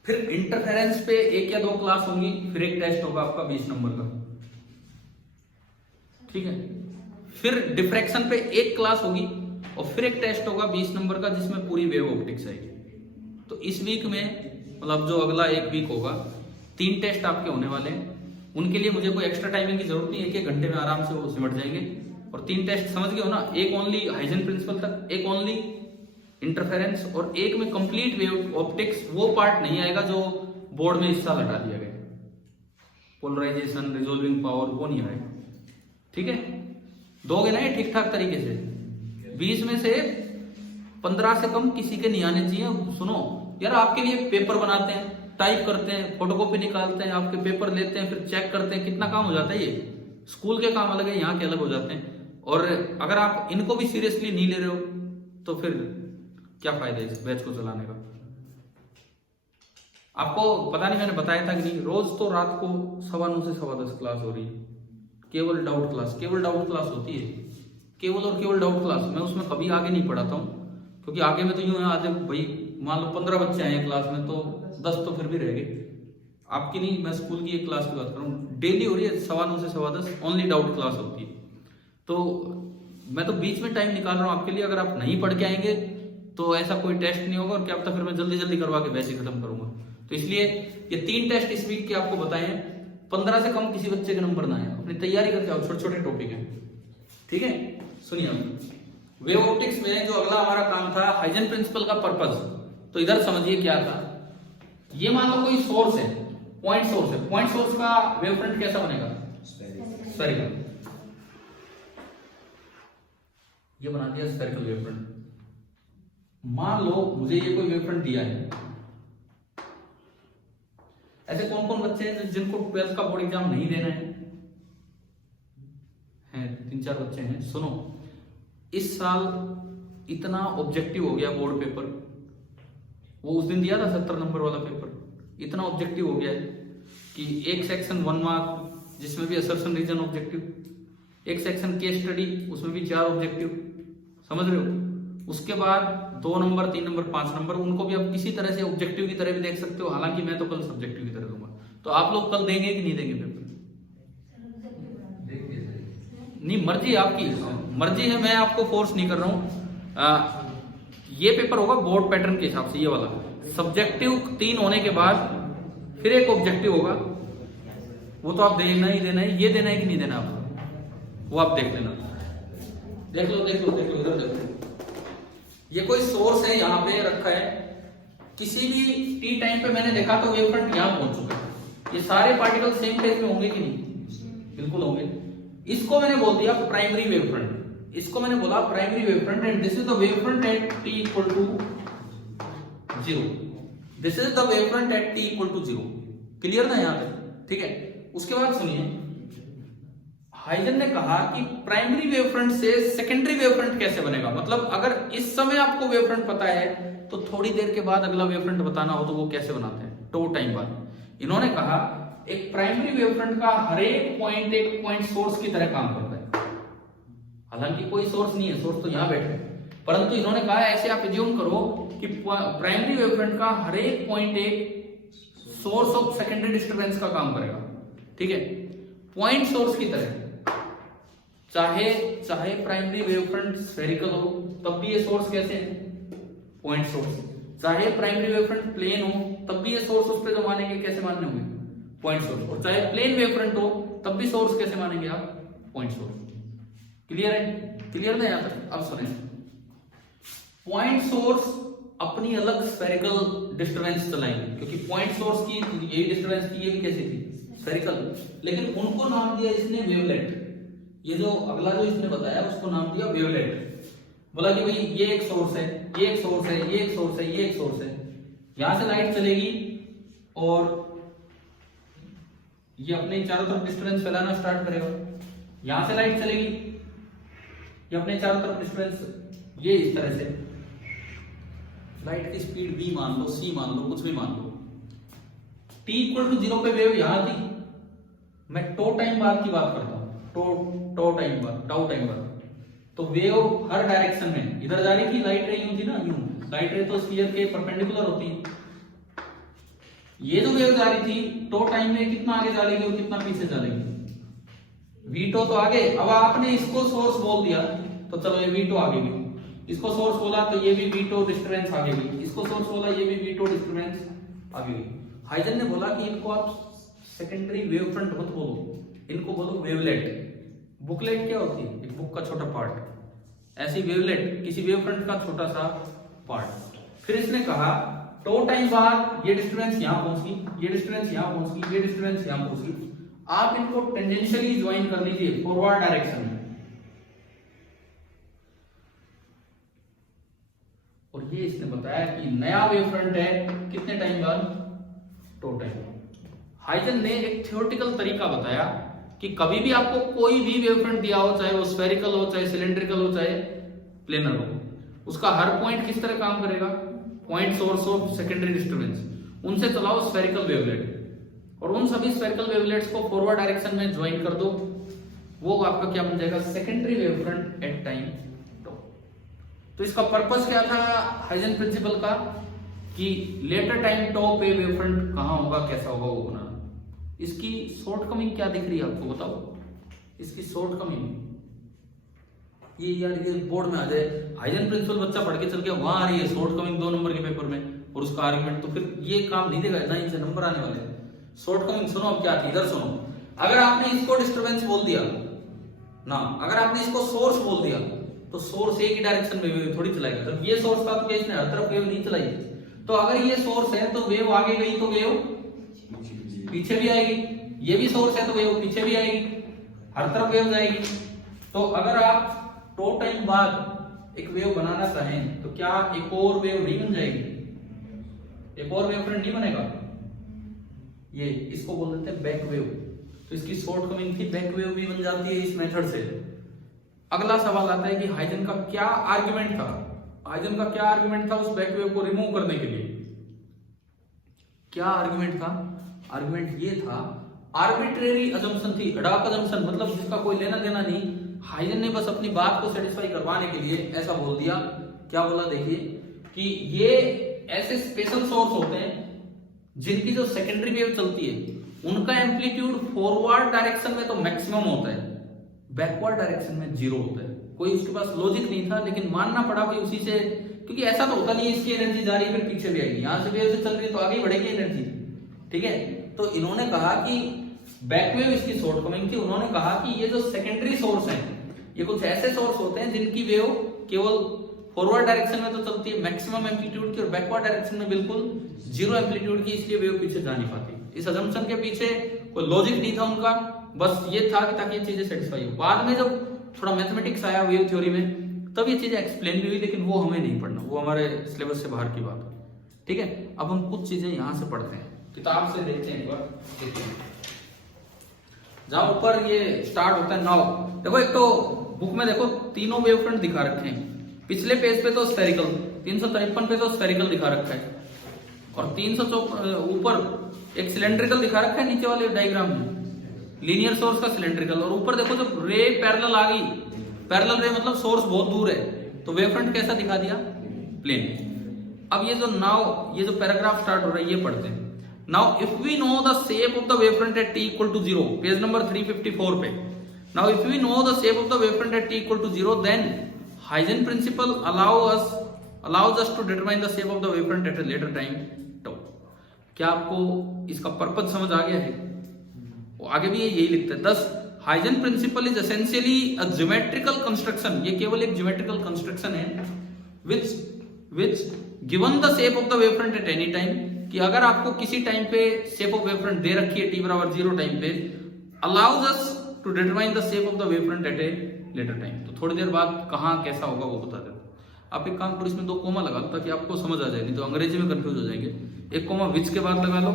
फिर इंटरफेरेंस पे 1 या 2 क्लास होंगी, फिर एक टेस्ट होगा आपका 20 नंबर का, ठीक है। फिर डिफ्रैक्शन पे 1 क्लास होगी, और फिर एक टेस्ट होगा 20 नंबर का जिसमें पूरी वेव ऑप्टिक्स आएगी। तो इस वीक में मतलब जो अगला 1 वीक होगा, 3 टेस्ट आपके होने वाले हैं। उनके लिए मुझे कोई एक्स्ट्रा टाइमिंग की जरूरत नहीं है, 1-1 घंटे में आराम से वो सिमट जाएंगे। और 3 टेस्ट समझ गए हो ना, एक ओनली हाइजीन प्रिंसिपल तक, एक ओनली इंटरफेरेंस, और एक में कंप्लीट वेव ऑप्टिक्स। वो पार्ट नहीं आएगा जो बोर्ड में इस साल हटा दिया गया, पोलराइजेशन, रिजोल्विंग पावर, वो नहीं आएगा, ठीक है। दोगे ना ये ठीक ठाक तरीके से। 20 में से 15 से कम किसी के नहीं आने चाहिए। सुनो यार, आपके लिए पेपर बनाते हैं, टाइप करते हैं, फोटोकॉपी निकालते हैं, आपके पेपर लेते हैं, फिर चेक करते हैं, कितना काम हो जाता है। ये स्कूल के काम अलग है, यहाँ के अलग हो जाते हैं। और अगर आप इनको भी सीरियसली नहीं ले रहे हो तो फिर क्या फायदा है इस बैच को चलाने का। आपको पता नहीं मैंने बताया था कि नहीं, रोज तो रात को 9:15 से 10:15 क्लास हो रही है, केवल डाउट क्लास, केवल डाउट क्लास होती है, केवल और केवल डाउट क्लास। मैं उसमें कभी आगे नहीं पढ़ाता हूँ, क्योंकि आगे में तो यूं है, आज भाई मान लो 15 बच्चे आए क्लास में, तो 10 तो फिर भी रह गए। आपकी नहीं, मैं स्कूल की एक क्लास की बात करूँ, डेली हो रही है 9:15 से 10:15, ओनली डाउट क्लास होती है। तो मैं तो बीच में टाइम निकाल रहा हूँ आपके लिए। अगर आप नहीं पढ़ के आएंगे तो ऐसा कोई टेस्ट नहीं होगा, और क्या पता फिर मैं जल्दी जल्दी करवा के वैसे खत्म करूंगा। तो इसलिए ये 3 टेस्ट इस वीक के आपको बताए हैं। 15 से कम किसी बच्चे के नंबर ना आए, अपनी तैयारी करके आओ, छोटे छोटे टॉपिक हैं, ठीक है। सुनिए वेव ऑप्टिक्स में जो अगला हमारा काम था, हाइजीन प्रिंसिपल का पर्पस, तो इधर समझिए क्या था। ये मान लो कोई सोर्स है, पॉइंट सोर्स है, पॉइंट सोर्स का वेव फ्रंट कैसा बनेगा, स्फेरिकल। ये बना दिया स्फेरिकल वेव फ्रंट। मान लो मुझे ये कोई वेव फ्रंट दिया है, ऐसे कौन कौन बच्चे हैं जिनको 12th का बोर्ड एग्जाम नहीं देना है? 3-4 बच्चे हैं। सुनो, इस साल इतना ऑब्जेक्टिव हो गया बोर्ड पेपर, वो उस दिन दिया था 70 नंबर वाला पेपर, इतना ऑब्जेक्टिव हो गया है कि एक सेक्शन 1 मार्क जिसमें भी असर्शन रीजन ऑब्जेक्टिव, एक सेक्शन केस स्टडी उसमें भी 4 ऑब्जेक्टिव, समझ रहे हो। उसके बाद 2 नंबर, 3 नंबर, 5 नंबर, उनको भी आप किसी तरह से ऑब्जेक्टिव की तरह भी देख सकते हो। हालांकि मैं तो कल सब्जेक्टिव की तरह दूंगा। तो आप लोग कल देंगे कि नहीं देंगे पेपर? नहीं, मर्जी आपकी, मर्जी है, मैं आपको फोर्स नहीं कर रहा हूं। ये पेपर होगा बोर्ड पैटर्न के हिसाब से, ये वाला सब्जेक्टिव 3 होने के बाद फिर एक ऑब्जेक्टिव होगा, वो तो आप देना ही देना है। ये देना है कि नहीं देना आपको, वो आप देख लेना। देख लो देख लो देख लो, इधर देखो, ये कोई सोर्स है यहाँ पे रखा है, किसी भी टी टाइम पे मैंने देखा तो वेव फ्रंट यहाँ पहुंच चुका है। ये सारे पार्टिकल सेम फेज में होंगे कि नहीं? बिल्कुल होंगे। इसको मैंने बोल दिया प्राइमरी वेव फ्रंट, इसको मैंने बोला primary wave front, and this is the wave front at t equal to 0। This is the wave front at t equal to 0। Clear ना यहाँ पे, ठीक है। उसके बाद सुनिए, हाइजन ने कहा कि प्राइमरी वेव फ्रंट से सेकेंडरी वेव फ्रंट कैसे बनेगा। मतलब अगर इस समय आपको वेव फ्रंट पता है तो थोड़ी देर के बाद अगला वेव फ्रंट बताना हो तो वो कैसे बनाते हैं, तो टाइम बाद। इन्होंने कहा एक प्राइमरी वेव फ्रंट का हर एक पॉइंट सोर्स की तरह काम करता है। हालांकि कोई सोर्स नहीं है, सोर्स तो यहां बैठे हैं, परंतु इन्होंने कहा ऐसे आप एज्यूम करो कि प्राइमरी वेव फ्रंट का हर एक पॉइंट एक सोर्स ऑफ सेकेंडरी डिस्टरबेंस का काम करेगा। ठीक है, पॉइंट सोर्स की तरह। चाहे प्राइमरी वेव फ्रंट स्फेरिकल हो तब भी ये सोर्स कैसे है, पॉइंट सोर्स। चाहे प्राइमरी वेव फ्रंट प्लेन हो तब भी ये सोर्स उस पे जो मानेंगे कैसे मानने होंगे, पॉइंट सोर्स। और चाहे प्लेन वेव फ्रंट हो तब भी सोर्स कैसे मानेंगे आप, पॉइंट सोर्स। क्लियर है, क्लियर ना यहां तक। अब सुने, पॉइंट सोर्स अपनी अलग स्फेरिकल डिस्टरबेंस चलाएंगे, क्योंकि पॉइंट सोर्स की यही डिस्टरबेंस थी, ये भी कैसी थी, स्फेरिकल। लेकिन उनको नाम दिया इसने वेवलेट। ये जो अगला जो इसने बताया उसको नाम दिया वेवलेट। बोला कि भाई ये एक सोर्स है, ये एक सोर्स है, ये एक सोर्स है, ये एक सोर्स है। यहां से लाइट चलेगी और ये अपने चारों तरफ डिस्टरबेंस फैलाना स्टार्ट करेगा। यहां से लाइट चलेगी, ये अपने चारों तरफ डिस्टरबेंस ये इस तरह से। लाइट की स्पीड v मान लो, c मान लो, कुछ भी मान लो। t इक्वल टू 0 पे वेव यहां थी। मैं टो टाइम बाद की बात करता हूं, टो टाइम बाद, टाउ टाइम बाद। तो वेव हर डायरेक्शन में इधर जा रही थी, लाइट रे यूं थी ना, यूं। लाइट रे तो स्फीयर के परपेंडिकुलर होती है। ये जो वेव जा रही थी टो टाइम में कितना आगे जा रही और कितना पीछे जा रही, v टो तो आगे। अब आपने इसको सोर्स बोल दिया तो चलो ये v टो आगे भी, इसको सोर्स बोला तो ये भी v टो डिस्टरबेंस आगे भी, इसको सोर्स बोला ये भी v टो डिस्टरबेंस आगे भी। हाइजन ने बोला कि इनको आप सेकेंडरी वेव फ्रंट मत बोलो, इनको बोलो वेवलेट। बुकलेट क्या होती है, एक बुक का छोटा पार्ट, ऐसी वेवलेट किसी वेव फ्रंट का छोटा सा पार्ट। फिर इसने कहा टो टाइम बाद ये डिस्टरबेंस यहां पहुंच गई, ये डिस्टरबेंस यहां पहुंच गई, ये डिस्टरबेंस यहां पहुंच गई। आप इनको टेंजेंशियली ज्वाइन कर लीजिए फॉरवर्ड डायरेक्शन में। और ये इसने बताया कि नया वेव फ्रंट है कितने टाइम बाद, टो टाइम। हाइजन ने एक थ्योरेटिकल तरीका बताया कि कभी भी आपको कोई भी वेव फ्रंट दिया हो, चाहे वो स्फेरिकल हो, चाहे सिलेंड्रिकल हो, चाहे प्लेनर हो, उसका हर पॉइंट किस तरह काम करेगा, point source of secondary disturbance. उनसे चलाओ स्फेरिकल वेवलेट और उन सभी स्फेरिकल वेवलेट्स को फॉरवर्ड डायरेक्शन में ज्वाइन कर दो, वो आपका क्या बन जाएगा, secondary wave front at time tau. तो इसका पर्पस क्या था हाइजन प्रिंसिपल का, कि लेटर टाइम टो पे वेव फ्रंट कहां होगा, कैसा होगा वो बनाना। इसकी शॉर्टकमिंग क्या दिख रही है आपको बताओ, इसकी शॉर्टकमिंग ये यार ये बोर्ड में आ जाए, हाइजन प्रिंसिपल बच्चा पढ़ के चल गया वहां आ रही है शॉर्टकमिंग 2 नंबर के पेपर में और उसका आर्गुमेंट, तो फिर ये काम नहीं देगा ना, इनसे नंबर आने वाले हैं। शॉर्टकमिंग सुनो अब क्या थी, इधर सुनो। अगर आपने इसको डिस्टरबेंस बोल दिया ना, अगर आपने इसको सोर्स बोल दिया तो सोर्स एक ही डायरेक्शन में वेव थोड़ी चलाएगा। जब ये सोर्स था तो इसने हर तरफ वेव नहीं चलाई। तो अगर ये सोर्स है तो वेव आगे गई तो वेव पीछे भी आएगी, ये भी सोर्स है तो वेव पीछे भी आएगी, हर तरफ वेव जाएगी। तो अगर आप टो टाइम बाद एक वेव बनाना चाहें तो क्या एक और वेव नहीं बन जाएगी, एक और वेव फ्रंट नहीं बनेगा। ये इसको बोल देते हैं बैक वेव। तो इसकी शॉर्टकमिंग थी, बैक वेव भी बन जाती है इस मेथड से। अगला सवाल आता है कि हाइजन का क्या आर्गुमेंट था, हाइजन का क्या आर्गुमेंट था उस बैक वेव को रिमूव करने के लिए, क्या आर्गुमेंट था। आर्गुमेंट ये था, आर्बिट्रेरी अजम्पशन थी, अडॉक अजम्पशन, मतलब जिसका कोई लेना देना नहीं। हाइजन ने बस अपनी बात को सेटिस्फाई करवाने के लिए ऐसा बोल दिया। क्या बोला देखिए, कि ये ऐसे स्पेशल सोर्स होते हैं जिनकी जो सेकेंडरी वेव चलती है उनका एम्पलीट्यूड फॉरवर्ड डायरेक्शन में तो मैक्सिमम होता है, बैकवर्ड डायरेक्शन में 0 होता है। कोई उसके पास लॉजिक नहीं था, लेकिन मानना पड़ा भाई उसी से, क्योंकि ऐसा तो होता नहीं है इसकी एनर्जी जा रही है फिर पीछे भी आएगी, यहां से वेव से चल रही है तो आगे बढ़ेगी एनर्जी। ठीक है, तो इन्होंने कहा कि बैकवेव इसकी शॉर्टकमिंग थी। उन्होंने कहा कि ये जो सेकेंडरी सोर्स हैं ये कुछ ऐसे सोर्स होते हैं जिनकी वेव केवल फॉरवर्ड डायरेक्शन में तो चलती है मैक्सिमम एम्पलीट्यूड की, और बैकवर्ड डायरेक्शन में बिल्कुल 0 एम्पलीट्यूड की, इसलिए वेव पीछे जा नहीं पाती। इस अजम्पशन के पीछे कोई लॉजिक नहीं था उनका, बस ये था कि ताकि ये चीजें सेटिस्फाई हो। बाद में जब थोड़ा मैथमेटिक्स आया वेव थ्योरी में तब ये चीजें एक्सप्लेन भी हुई, लेकिन वो हमें नहीं पढ़ना, वो हमारे सिलेबस से बाहर की बात है। ठीक है, अब हम कुछ चीजें यहां से पढ़ते हैं, किताब से देखते हैं एक बार। देखिए जहां ऊपर ये स्टार्ट होता है नाउ, देखो एक तो बुक में देखो तीनों वेव फ्रंट दिखा रखे हैं। पिछले पेज पे तो स्फेरिकल 353 पे तो स्फेरिकल दिखा रखा है, और 300 ऊपर एक सिलेंड्रिकल दिखा रखा है नीचे वाले डायग्राम में, लीनियर सोर्स का सिलेंड्रिकल। और ऊपर देखो जब रे पैरेलल आ गई, पैरेलल रे मतलब सोर्स बहुत दूर है, तो वेव फ्रंट कैसा दिखा दिया, प्लेन। अब ये जो नाउ ये जो पैराग्राफ स्टार्ट हो रहा है ये पढ़ते हैं। Now if we know the shape of the wave front at t equal to 0, page number 354 पे। Now if we know the shape of the wave front at t equal to 0, then Huygens principle allows us to determine the shape of the wavefront at a later time tau। क्या आपको इसका purpose समझ आ गया है? वो आगे भी यही लिखता है, thus Huygens principle is essentially a geometrical construction, ये केवल एक ज्योमेट्रिकल कंस्ट्रक्शन है which given the shape of the wavefront at any time, कि अगर आपको किसी टाइम पे शेप ऑफ वेवफ्रंट दे रखी है t बराबर 0 टाइम पे, allows us to determine the shape of the wavefront at a later time। तो थोड़ी देर बाद कहाँ कैसा होगा वो बता देता। आप एक काम करो, इसमें 2 कोमा लगा लो ताकि आपको समझ आ जाए, नहीं तो अंग्रेजी में कंफ्यूज हो जाएंगे। एक कोमा विच के बाद लगा लो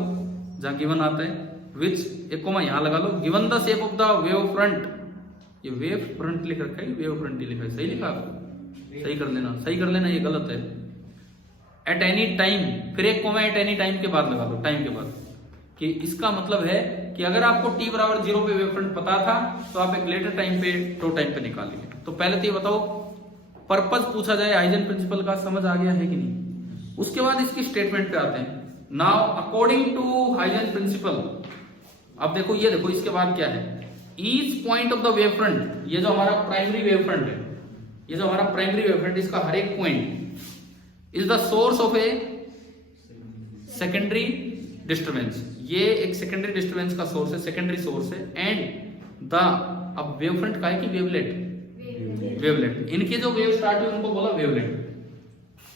जहां गिवन आता है विच, एक कोमा यहां लगा लो given the shape of the wave front. ये वेव फ्रंट लिख रखा है, वेव फ्रंट ही लिखा है, सही लिखा आपको, सही कर लेना, ये गलत है। एट एनी टाइम, फिर एक कोमा एट एनी टाइम के बाद लगा लो, टाइम के बाद, कि इसका मतलब है कि अगर आपको t बराबर 0 पे वेव फ्रंट पता था तो आप एक लेटर टाइम पे टो टाइम पे निकाल लेंगे। तो पहले तो ये बताओ पर्पस पूछा जाए हाइजेन प्रिंसिपल का, समझ आ गया है कि नहीं? उसके बाद इसकी स्टेटमेंट पे आते हैं। Now according to Huygens principle, अब देखो ये देखो इसके बाद क्या है, each point of the wave front, ये जो हमारा प्राइमरी वेव फ्रंट है, ये जो हमारा प्राइमरी वेव फ्रंट, इसका हर एक point is the source of a secondary disturbance, ये एक सेकेंडरी डिस्टर्बेंस का सोर्स है, सेकेंडरी सोर्स है। एंड द, अब वेव फ्रंट का है कि वेवलेट, वेवलेट, इनके जो वेव स्टार्ट हुए उनको बोला wavelet.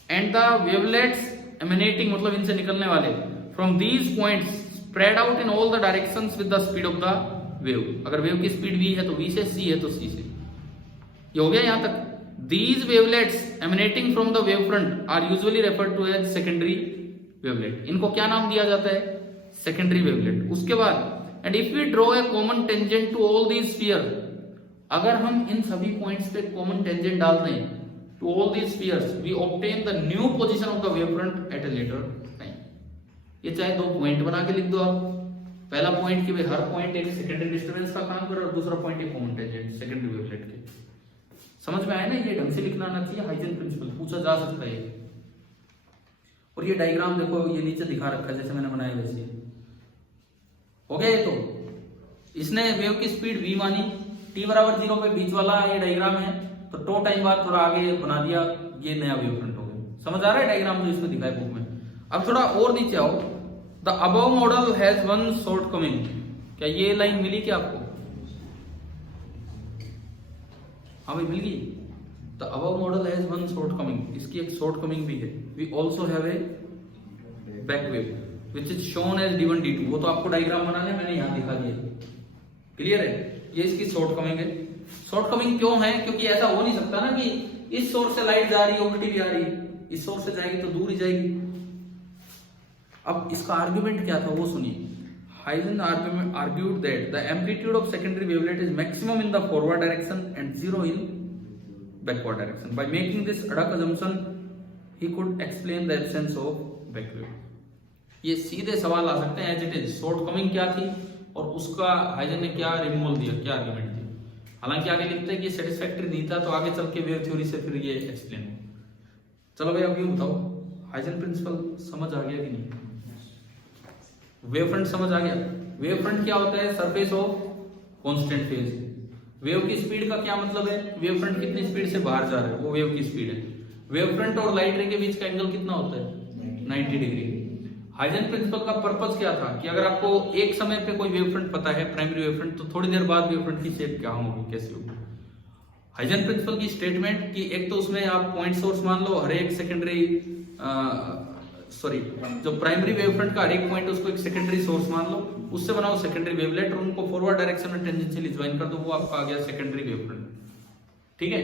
And the wavelets emanating, मतलब इनसे निकलने वाले, from these points spread out in all the directions with the speed of the wave. अगर वेव की स्पीड v है तो v से, c है तो c से। ये हो गया यहां तक। These wavelets emanating from the wavefront are usually referred to as secondary wavelet। इनको क्या नाम दिया जाता है? secondary wavelet। उसके बाद and if we draw a common tangent to all these spheres, अगर हम इन सभी पॉइंट्स पे कॉमन टेंजेंट डाल दें to all these spheres, we obtain the new position of the wavefront at a later time। ये चाहे 2 पॉइंट बना के लिख दो आप, पहला पॉइंट कि भाई हर पॉइंट एक सेकेंडरी डिस्टर्बेंस का काम करे और दूसरा पॉइंट एक कॉमन टेंजेंट सेकेंडरी वेवलेट के। समझ में आया ना? ये ढंग से लिखना आना चाहिए, हाइजेन प्रिंसिपल पूछा जा सकता है। और ये डायग्राम देखो, ये नीचे दिखा रखा है जैसे मैंने बनाया वैसे। हो गया ये तो, इसने वेव की स्पीड v मानी, t बराबर 0 पे बीच वाला ये डायग्राम है, तो टो टाइम बाद थोड़ा आगे बना दिया, ये नया वेव फ्रंट हो गया। समझ आ रहा है डायग्राम जो इसमें दिखा है बुक में? अब थोड़ा और नीचे आओ। The above model has one shortcoming. क्या ये लाइन मिली क्या आपको? हाँ भाई मिल गई। The above model has one shortcoming, इसकी एक शॉर्टकमिंग भी है। We also have a back wave which is shown as d1 d2। वो तो आपको डायग्राम बनाने मैंने यहाँ दिखा दिया, क्लियर है? ये इसकी शॉर्टकमिंग है। शॉर्टकमिंग क्यों है? क्योंकि ऐसा हो नहीं सकता ना कि इस सोर्स से लाइट जा रही है उल्टी भी आ रही है, इस सोर्स से जाएगी तो दूर ही जाएगी। अब इसका आर्ग्यूमेंट क्या था वो सुनिए। Huygens argued that the amplitude of secondary wavelet is maximum in the forward direction and 0 in backward direction. By making this ad hoc assumption, he could explain the absence of back wave। ये सीधे सवाल आ सकते हैं as it is, shortcoming क्या थी और उसका Huygens ने क्या रिमूवल दिया, क्या आर्ग्यूमेंट दिया। हालांकि आगे लिखते हैं कि सेटिस्फैक्टरी नहीं था, तो आगे चल के वेव थ्योरी से फिर ये एक्सप्लेन हो। चलो भाई अब ये बताओ, हाइजन प्रिंसिपल समझ आ गया कि नहीं? वेव फ्रंट समझ आ गया? वेव फ्रंट क्या होता है? Surface of constant phase. Wave की स्पीड का क्या मतलब है? वेव फ्रंट कितनी स्पीड से बाहर जा रहा है वो वेव की स्पीड है। वेव फ्रंट और लाइट रे के बीच का एंगल कितना होता है? 90 डिग्री। हाइजन प्रिंसिपल का पर्पस क्या था कि अगर आपको एक समय पे कोई वेव फ्रंट पता है, प्राइमरी वेव फ्रंट, तो थोड़ी देर बाद वेव फ्रंट की शेप क्या होगी, कैसी होगी। हाइजन प्रिंसिपल की स्टेटमेंट कि एक तो उसमें आप पॉइंट सोर्स मान लो, हर एक सेकेंडरी जो प्राइमरी वेव फ्रंट का हर एक पॉइंट उसको एक सेकेंडरी सोर्स मान लो, उससे बनाओ सेकेंडरी वेवलेट और उनको फॉरवर्ड डायरेक्शन में टेंजेंशियली ज्वाइन कर दो, वो आपका आ गया सेकेंडरी वेव फ्रंट। ठीक है?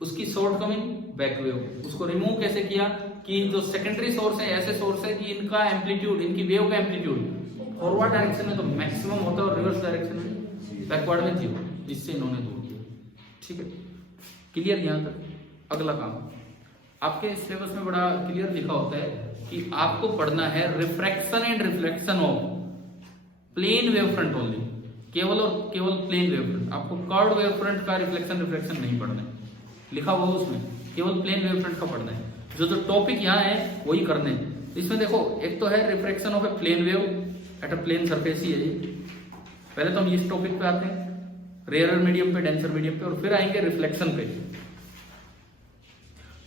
उसकी शॉर्टकमिंग बैक वेव, उसको रिमूव कैसे किया कि जो सेकेंडरी सोर्स है ऐसे सोर्स है कि इनका एम्पलीट्यूड, इनकी वेव का एम्पलीट्यूड फॉरवर्ड डायरेक्शन में तो मैक्सिमम होता है और रिवर्स डायरेक्शन में बैकवर्ड में 0, इससे इन्होंने दूर किया। ठीक है, क्लियर यहाँ तक। अगला काम आपके सिलेबस में बड़ा क्लियर लिखा होता है कि आपको पढ़ना है refraction and reflection of plane wave front only, केवल और केवल प्लेन वेव फ्रंट। आपको कर्व्ड वेव फ्रंट का रिफ्लेक्शन रिफ्लेक्शन नहीं पढ़ना है, लिखा हुआ उसमें केवल प्लेन वेव फ्रंट का पढ़ना है। जो जो टॉपिक यहाँ है वही करने हैं। इसमें देखो, एक तो है refraction of a plane wave at a plane surface ही है ये। पहले तो हम इस टॉपिक पे आते हैं, रेयरर मीडियम पे, डेंसर मीडियम पे, और फिर आएंगे रिफ्लेक्शन पे।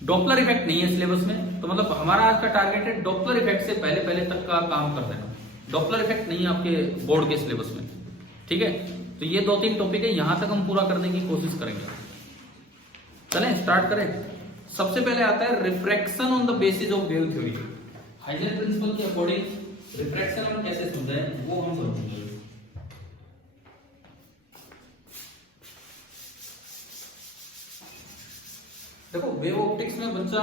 डॉपलर इफेक्ट नहीं है सिलेबस में, तो मतलब हमारा आज का टारगेट है डॉपलर इफेक्ट से पहले पहले तक का काम कर देना। डॉपलर इफेक्ट नहीं है आपके बोर्ड के सिलेबस में। ठीक है, तो ये 2-3 टॉपिक है, यहां तक हम पूरा करने की कोशिश करेंगे। चलें स्टार्ट करें। सबसे पहले आता है refraction on the basis of wave theory. Huygens principle के अकॉर्डिंग रिफ्रैक्शन हम कैसे समझाएं वो हम समझेंगे। देखो, वेव ऑप्टिक्स में बच्चा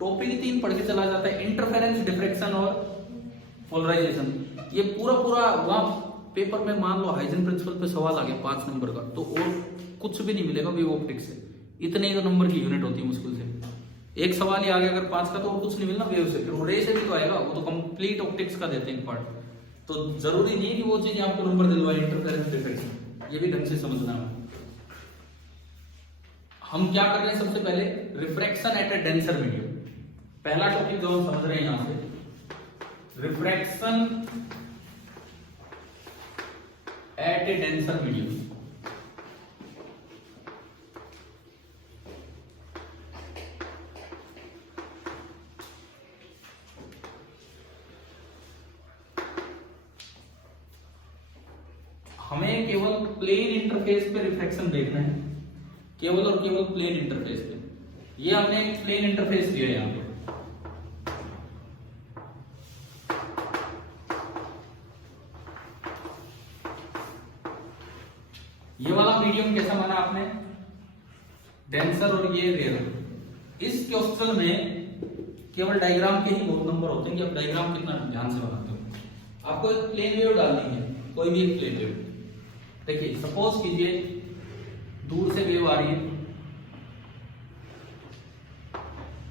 टॉपिक 3 पढ़ के चला जाता है, इंटरफेरेंस, डिफ्रैक्शन और पोलराइजेशन। ये पूरा वहां पेपर में मान लो हाइजेंस प्रिंसिपल पे सवाल आ गया 5 नंबर का, तो और कुछ भी नहीं मिलेगा वेव ऑप्टिक्स से। इतने ही तो नंबर की यूनिट होती है मुश्किल से, एक सवाल ही आ गया अगर 5 का, तो और कुछ नहीं मिलना वेव से। फिर रे से भी तो आएगा, वो तो कंप्लीट ऑप्टिक्स का देते हैं पार्ट। तो जरूरी नहीं है कि वो चीज आपको नंबर दिलवाए, इंटरफेरेंस, डिफ्रैक्शन। ये भी ढंग से समझना है। हम क्या कर रहे हैं, सबसे पहले refraction at A denser medium. पहला टॉपिक जो हम समझ रहे हैं यहां से, refraction at A denser medium. हमें केवल प्लेन इंटरफेस पे रिफ्लेक्शन देखना है, केवल और केवल प्लेन इंटरफेस पे। ये हमने एक प्लेन इंटरफेस दिया है यहां पे। ये वाला मीडियम कैसा माना आपने, डेंसर, और ये रेयर। इस क्वेश्चन में केवल डायग्राम के ही बहुत नंबर होते हैं कि आप डायग्राम कितना ध्यान से बनाते हो। आपको एक प्लेन वेव डालनी है, कोई भी एक प्लेन वेव। देखिए, सपोज कीजिए दूर से वेव आ रही है,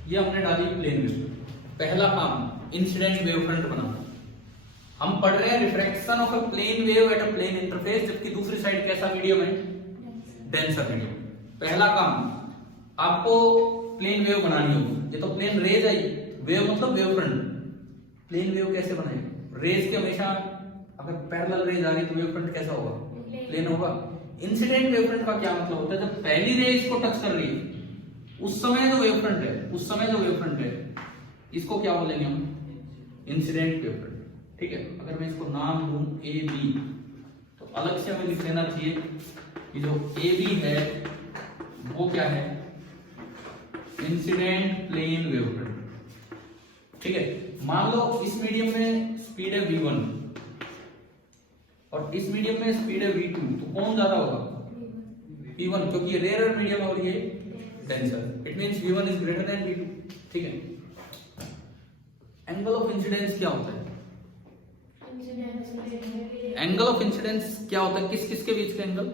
ये हमने डाली प्लेन वेव। पहला काम इंसिडेंट वेव फ्रंट बनाना। हम पढ़ रहे हैं refraction of a plane wave at a plane interface, जबकि दूसरी साइड कैसा मीडियम है, डेंसर मीडियम। पहला काम आपको प्लेन वेव बनानी होगी। ये तो प्लेन रेज है, वेव मतलब वेव फ्रंट। प्लेन वेव कैसे बनाएंगे, रेज के हमेशा अगर पैरेलल रेज आ रही तो वेव फ्रंट कैसा होगा, प्लेन होगा। इंसिडेंट वेव फ्रंट का क्या मतलब होता है, जब पहली रे इसको टच कर रही है उस समय जो वेव फ्रंट है, उस समय जो वेव फ्रंट है, इसको क्या बोलेंगे हम, इंसिडेंट वेव फ्रंट। ठीक है, अगर मैं इसको नाम दूं ए बी, तो अलग से हमें लिख लेना चाहिए कि जो ए बी है वो क्या है, इंसिडेंट प्लेन वेव फ्रंट। ठीक है, मान लो इस मीडियम में स्पीड है v1 और इस मीडियम में स्पीड है v2, तो कौन ज्यादा होगा, v1, क्योंकि ये रेयर मीडियम है और ये denser. It means v1 is greater than v2। ठीक है, एंगल ऑफ इंसिडेंस क्या होता है, एंगल ऑफ इंसिडेंस क्या होता है, किस किस के बीच का एंगल।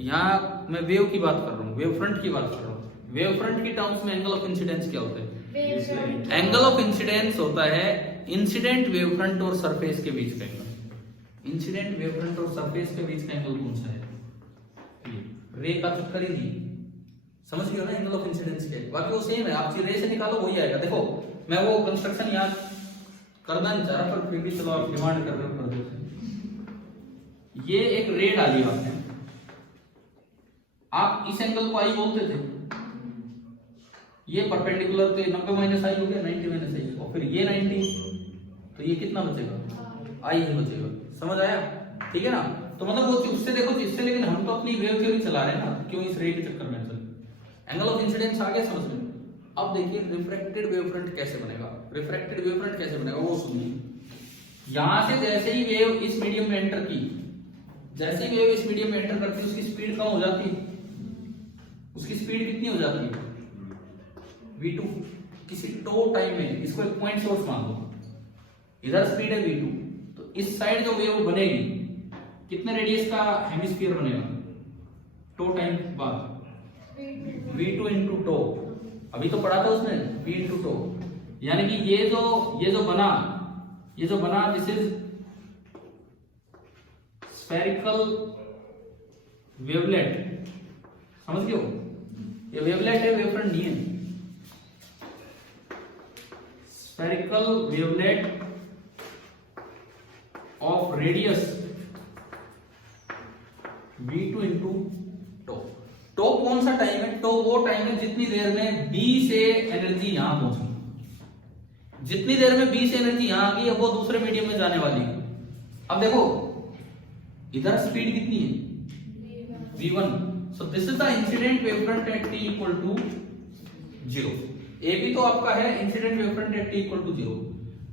यहाँ मैं वेव की बात कर रहा हूँ, वेव फ्रंट की बात कर रहा हूँ। वेव फ्रंट की टर्म्स में एंगल ऑफ इंसिडेंस क्या होता है, एंगल ऑफ इंसिडेंस होता है इंसिडेंट वेव फ्रंट और सरफेस के बीच का एंगल। इंसिडेंट वेव फ्रंट और सरफेस के बीच का एंगल कौन सा है, रे का चक्कर ही नहीं। समझ गए ना एंगल ऑफ इंसिडेंस के, बाकी वो सेम है, आप रे से निकालो वही आएगा। देखो, मैं वो कंस्ट्रक्शन याद करना नहीं चाह रहा, पर फिर भी चलो आप डिमांड कर रहे हो कर देते। ये एक रे डाली आपने, आप इस एंगल को आई बोलते थे, ये परपेंडिकुलर तो 90 माइनस आई हो गया, 90 माइनस आई, और फिर ये 90, तो ये कितना बचेगा, आई ही बचेगा। समझ आया, ठीक है ना। तो मतलब वो उससे देखो इससे, लेकिन हम तो अपनी वेव थ्योरी चला रहे हैं ना, क्यों इस रे के चक्कर में चल। एंगल ऑफ इंसिडेंस आ गया समझ में। अब देखिए रिफ्रैक्टेड वेव फ्रंट कैसे बनेगा, रिफ्रैक्टेड वेव फ्रंट कैसे बनेगा वो सुनिए। यहां से जैसे ही वेव इस मीडियम में एंटर की, जैसे ही वेव इस मीडियम में एंटर करती है उसकी स्पीड कम हो जाती है। उसकी स्पीड कितनी हो जाती है, v2। किसी टो टाइम में इसको एक पॉइंट सोर्स मान लो, इधर स्पीड है v2, तो इस साइड जो वेव बनेगी कितने रेडियस का हेमिस्फीयर बनेगा टो टाइम बाद v2 इंटू टो, अभी तो पढ़ा था उसने v इंटू टो, यानी कि ये जो बना दिस इज स्फेरिकल वेवलेट, समझ गए हो? ये वेवलेट है, वेवफ्रंट नहीं है। Spherical wavelet of radius v2 into tau. Tau कौन सा टाइम है? टो वो टाइम है जितनी देर में b से एनर्जी यहां पहुंची, जितनी देर में b से एनर्जी यहां आ गई है वो दूसरे मीडियम में जाने वाली है। अब देखो इधर स्पीड कितनी है v1, so this is the incident wavefront at t equal to 0। A भी तो आपका है incident wavefront at t equal to 0।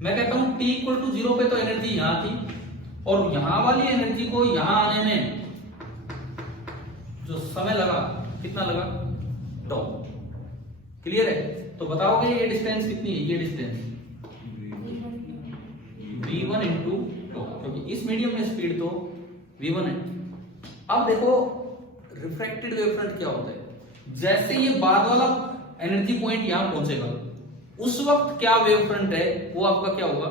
मैं कहता हूं t इक्वल टू 0 पे तो एनर्जी यहां थी और यहां वाली एनर्जी को यहां आने में जो समय लगा कितना लगा टो। क्लियर है? तो बताओगे ये डिस्टेंस कितनी है? ये डिस्टेंस v1 इंटू टो, क्योंकि इस मीडियम में स्पीड तो v1 है। अब देखो रिफ्रैक्टेड वेवफ्रंट क्या होता है? जैसे ये बाद वाला एनर्जी पॉइंट यहां पहुंचेगा उस वक्त क्या वेवफ्रंट है वो आपका क्या होगा?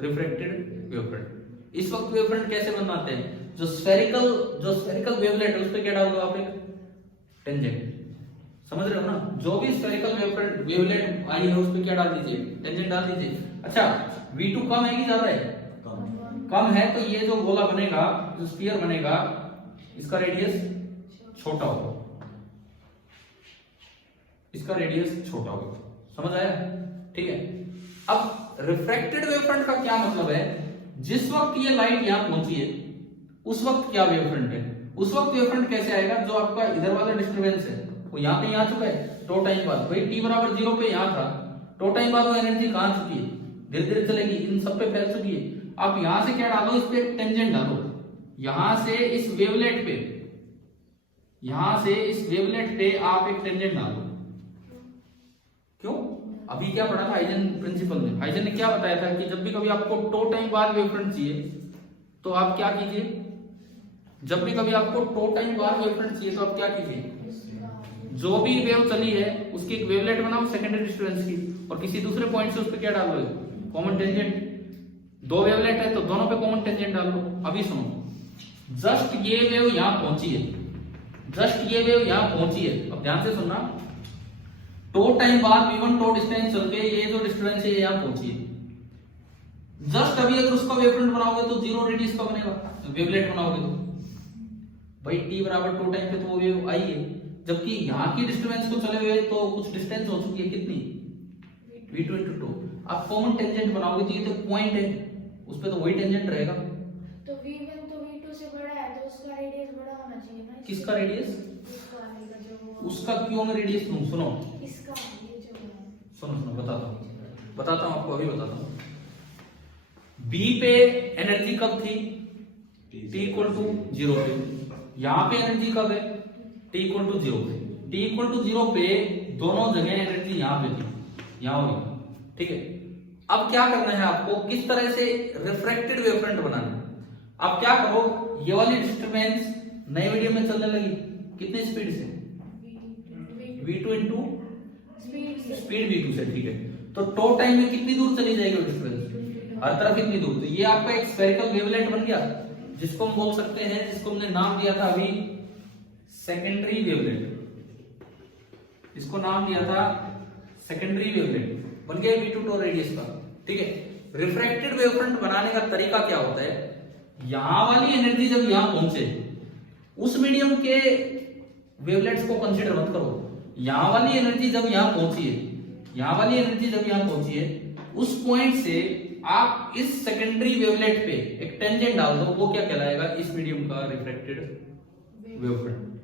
Refracted wavefront. इस वक्त वेवफ्रंट कैसे बनाते हैं? जो स्फेरिकल वेवलेट है उस पे क्या डाल दो आप? एक टेंजेंट, समझ रहे हो ना? जो भी स्फेरिकल वेवलेट आई है उस पे क्या डाल दीजिए? टेंजेंट डाल दीजिए। अच्छा v2 कम है कि ज्यादा है? कम है, तो ये जो गोला बनेगा, जो स्फीयर बनेगा, इसका रेडियस छोटा होगा, इसका रेडियस छोटा होगा। समझ आया? ठीक है। अब रिफ्रैक्टेड वेवफ्रंट का क्या मतलब है? जिस वक्त ये लाइट यहां पहुंची है उस वक्त क्या वेवफ्रंट है? उस वक्त वेवफ्रंट कैसे आएगा? जो आपका इधर वाला डिस्टरबेंस है वो यहां पे आ चुका है टो टाइम बाद, भाई t बराबर 0 पे यहां था, टो टाइम बाद वो एनर्जी कहां चुकी है? धीरे धीरे चलेगी, इन सब पे फैल चुकी है। आप यहां से क्या डालो? इस पे टेंजेंट डालो, यहां से इस वेवलेट पे, यहां से इस वेवलेट पे आप एक टेंजेंट डालो। क्यों? अभी क्या पढ़ा था हाइजन प्रिंसिपल में? हाइजन ने क्या बताया था कि जब भी कभी आपको टो टाइम बाद वेवफ्रंट चाहिए तो आप क्या कीजिए? जब भी कभी आपको टो टाइम बाद वेवफ्रंट चाहिए तो आप क्या कीजिए? जो भी वेव चली है उसकी एक वेवलेट बनाओ सेकेंडरी डिस्टेंस की, और किसी दूसरे पॉइंट से उस पर क्या डाल लो? Common tangent. दो वेवलेट है तो दोनों पे कॉमन टेंजेंट डाल लो। अभी सुनो, जस्ट ये वेव यहां पहुंची है, जस्ट ये वेव यहां पहुंची है, अब ध्यान से सुनना। टो टाइम बाद v1 टो डिस्टेंस चल के ये जो डिस्टेंस है यहां पहुंची है। जस्ट अभी अगर उसका वेवफ्रंट बनाओगे तो 0 रेडियस का बनेगा, वेवलेट बनाओगे तो भाई t बराबर टो टाइम पे तो वो वेव आई है, जबकि यहां की डिस्टेंस को चले हुए तो कुछ डिस्टेंस हो चुकी है, कितनी? v2 into 2। आप कॉमन टेंजेंट बनाओगे तो ये तो पॉइंट है, उस पे तो वही टेंजेंट रहेगा। तो v1 तो v2 से बड़ा है तो उसका रेडियस बड़ा होना चाहिए ना? किसका रेडियस? इसका आएगा जो उसका क्यों मैं रेडियस लूं? सुनो इसका, ये जो है, सुनो बताता हूं आपको, अभी बताता हूं। B पे एनर्जी कब थी? t इक्वल टू 0 पे। यहां पे एनर्जी कब है? t इक्वल टू 0 पे। t इक्वल टू 0 पे दोनों जगह एनर्जी यहां पे थी, यहां होगी, ठीक है। अब क्या करना है आपको? किस तरह से रिफ्रैक्टेड वेवफ्रंट बनाना है? आप क्या करो, ये वाली डिस्टरबेंस नए मीडियम में चलने लगी, कितने स्पीड से? v2 इंटू स्पीड v2 से, ठीक है। तो टो टाइम में कितनी दूर चली जाएगी डिस्टरबेंस? हर तरफ कितनी दूर? तो ये आपका एक स्फेरिकल वेवलेट बन गया, जिसको हम बोल सकते हैं, जिसको हमने नाम दिया था अभी सेकेंडरी वेवलेट, इसको नाम दिया था सेकेंडरी वेवलेट, बन गया v2 टो रेडियस का, ठीक है। रिफ्रैक्टेड वेवफ्रंट बनाने का तरीका क्या होता है? यहां वाली एनर्जी जब यहां पहुंचे, उस मीडियम के वेवलेट्स को कंसीडर मत करो, यहां वाली एनर्जी जब यहां पहुंची है, यहां वाली एनर्जी जब यहां पहुंची है, उस पॉइंट से आप इस सेकेंडरी वेवलेट पे एक टेंजेंट डाल दो, वो क्या कहलाएगा? इस मीडियम का रिफ्रैक्टेड वेवफ्रंट।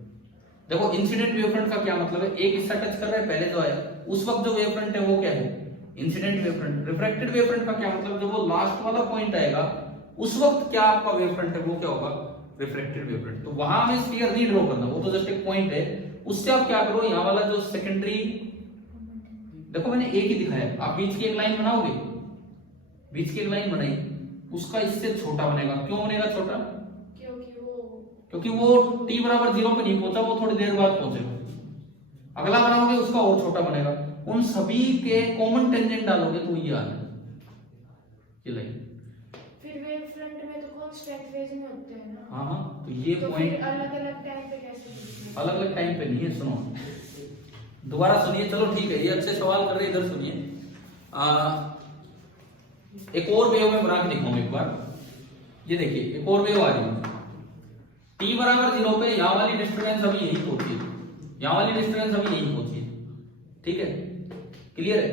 देखो इंसिडेंट वेवफ्रंट का क्या मतलब है? एक हिस्सा टच कर रहा है पहले जो आया, उस वक्त जो वेवफ्रंट है वो क्या है? Incident wavefront. रिफ्रैक्टेड वेवफ्रंट का क्या मतलब? जब वो लास्ट वाला पॉइंट आएगा उस वक्त क्या आपका वेवफ्रंट है, वो क्या होगा? Refracted wavefront. तो वहां हमें स्फीयर नहीं ड्रॉ करना, वो तो जस्ट एक पॉइंट है, उससे आप क्या करो, यहां वाला जो सेकेंडरी, देखो मैंने एक ही दिखाया, आप बीच की एक लाइन बनाओगे, बीच की एक लाइन बनाई, उसका इससे छोटा बनेगा। क्यों बनेगा छोटा? क्योंकि वो t बराबर 0 पे नहीं पहुंचा, वो थोड़ी देर बाद पहुंचेगा। अगला बनाओगे उसका और छोटा बनेगा। उन सभी के कॉमन टेंजेंट डालोगे तो ये आ जाए ये लाइन। फिर वेव फ्रंट में तो कांस्टेंट फेज में होते हैं ना। हाँ, तो ये पॉइंट अलग-अलग टाइम पे कैसे? अलग-अलग टाइम पे नहीं है। सुनो दोबारा सुनिए। चलो ठीक है, ये अच्छे सवाल कर रहे, इधर सुनिए। एक और वेव में बना के दिखाऊं एक बार। ये देखिए एक और वेव आ रही है। t बराबर 0 पे यहाँ वाली डिस्टर्बेंस अभी यही पहुंची है, यहाँ वाली डिस्टर्बेंस अभी यही पहुंची है। ठीक है, क्लियर है?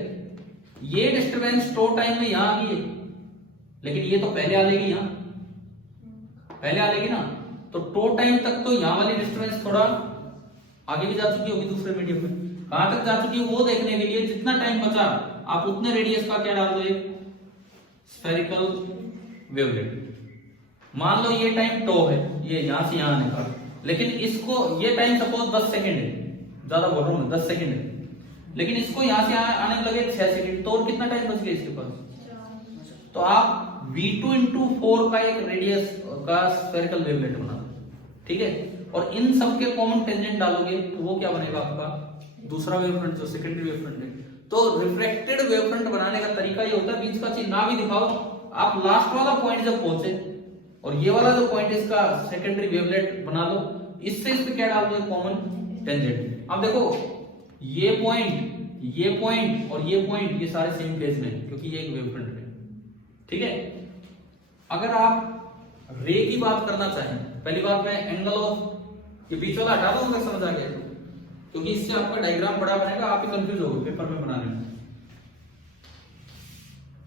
ये डिस्टर्बेंस टो टाइम में यहाँ आ गई है, लेकिन ये तो पहले आ लेगी, यहाँ पहले आ लेगी ना। तो टो टाइम तक तो यहाँ वाली डिस्टर्बेंस थोड़ा आगे भी जा चुकी होगी दूसरे मीडियम में। कहां तक जा चुकी है वो देखने के लिए जितना टाइम बचा आप उतने रेडियस का क्या डाल दो, एक स्फेरिकल वेवलेट। मान लो ये टाइम टो है, ये यहां से यहां आने का, लेकिन इसको ये टाइम सपोज 10 सेकंड है, ज्यादा बोल रहा हूं 10 सेकंड है, लेकिन इसको यहां से आने में लगे 6 सेकंड, तो और कितना टाइम बच गया इसके पास? तो आप v2 into 4 का एक रेडियस का स्फेरिकल वेवलेट बना दो। ठीक है, और इन सब के कॉमन टेंजेंट डालोगे तो वो क्या बनेगा आपका दूसरा वेवफ्रंट, जो सेकेंडरी वेवफ्रंट है। तो रिफ्लेक्टेड वेवफ्रंट बनाने का तरीका ये होता है, बीच का चीज ना भी दिखाओ, आप लास्ट वाला पॉइंट जब पहुंचे और ये वाला जो पॉइंट है इसका सेकेंडरी वेवलेट बना लो, इससे इस पे क्या डाल दो, कॉमन टेंजेंट। अब देखो ये पॉइंट और ये पॉइंट ये सारे सेम फेज में, क्योंकि ये एक वेवफ्रंट है। ठीक है, अगर आप रे की बात करना चाहें, पहली बात मैं एंगल ऑफ, ये बीच वाला हटा दो अगर समझ आ गया तो, क्योंकि इससे आपका डायग्राम बड़ा बनेगा, आप ही कंफ्यूज होगे पेपर में बनाने में।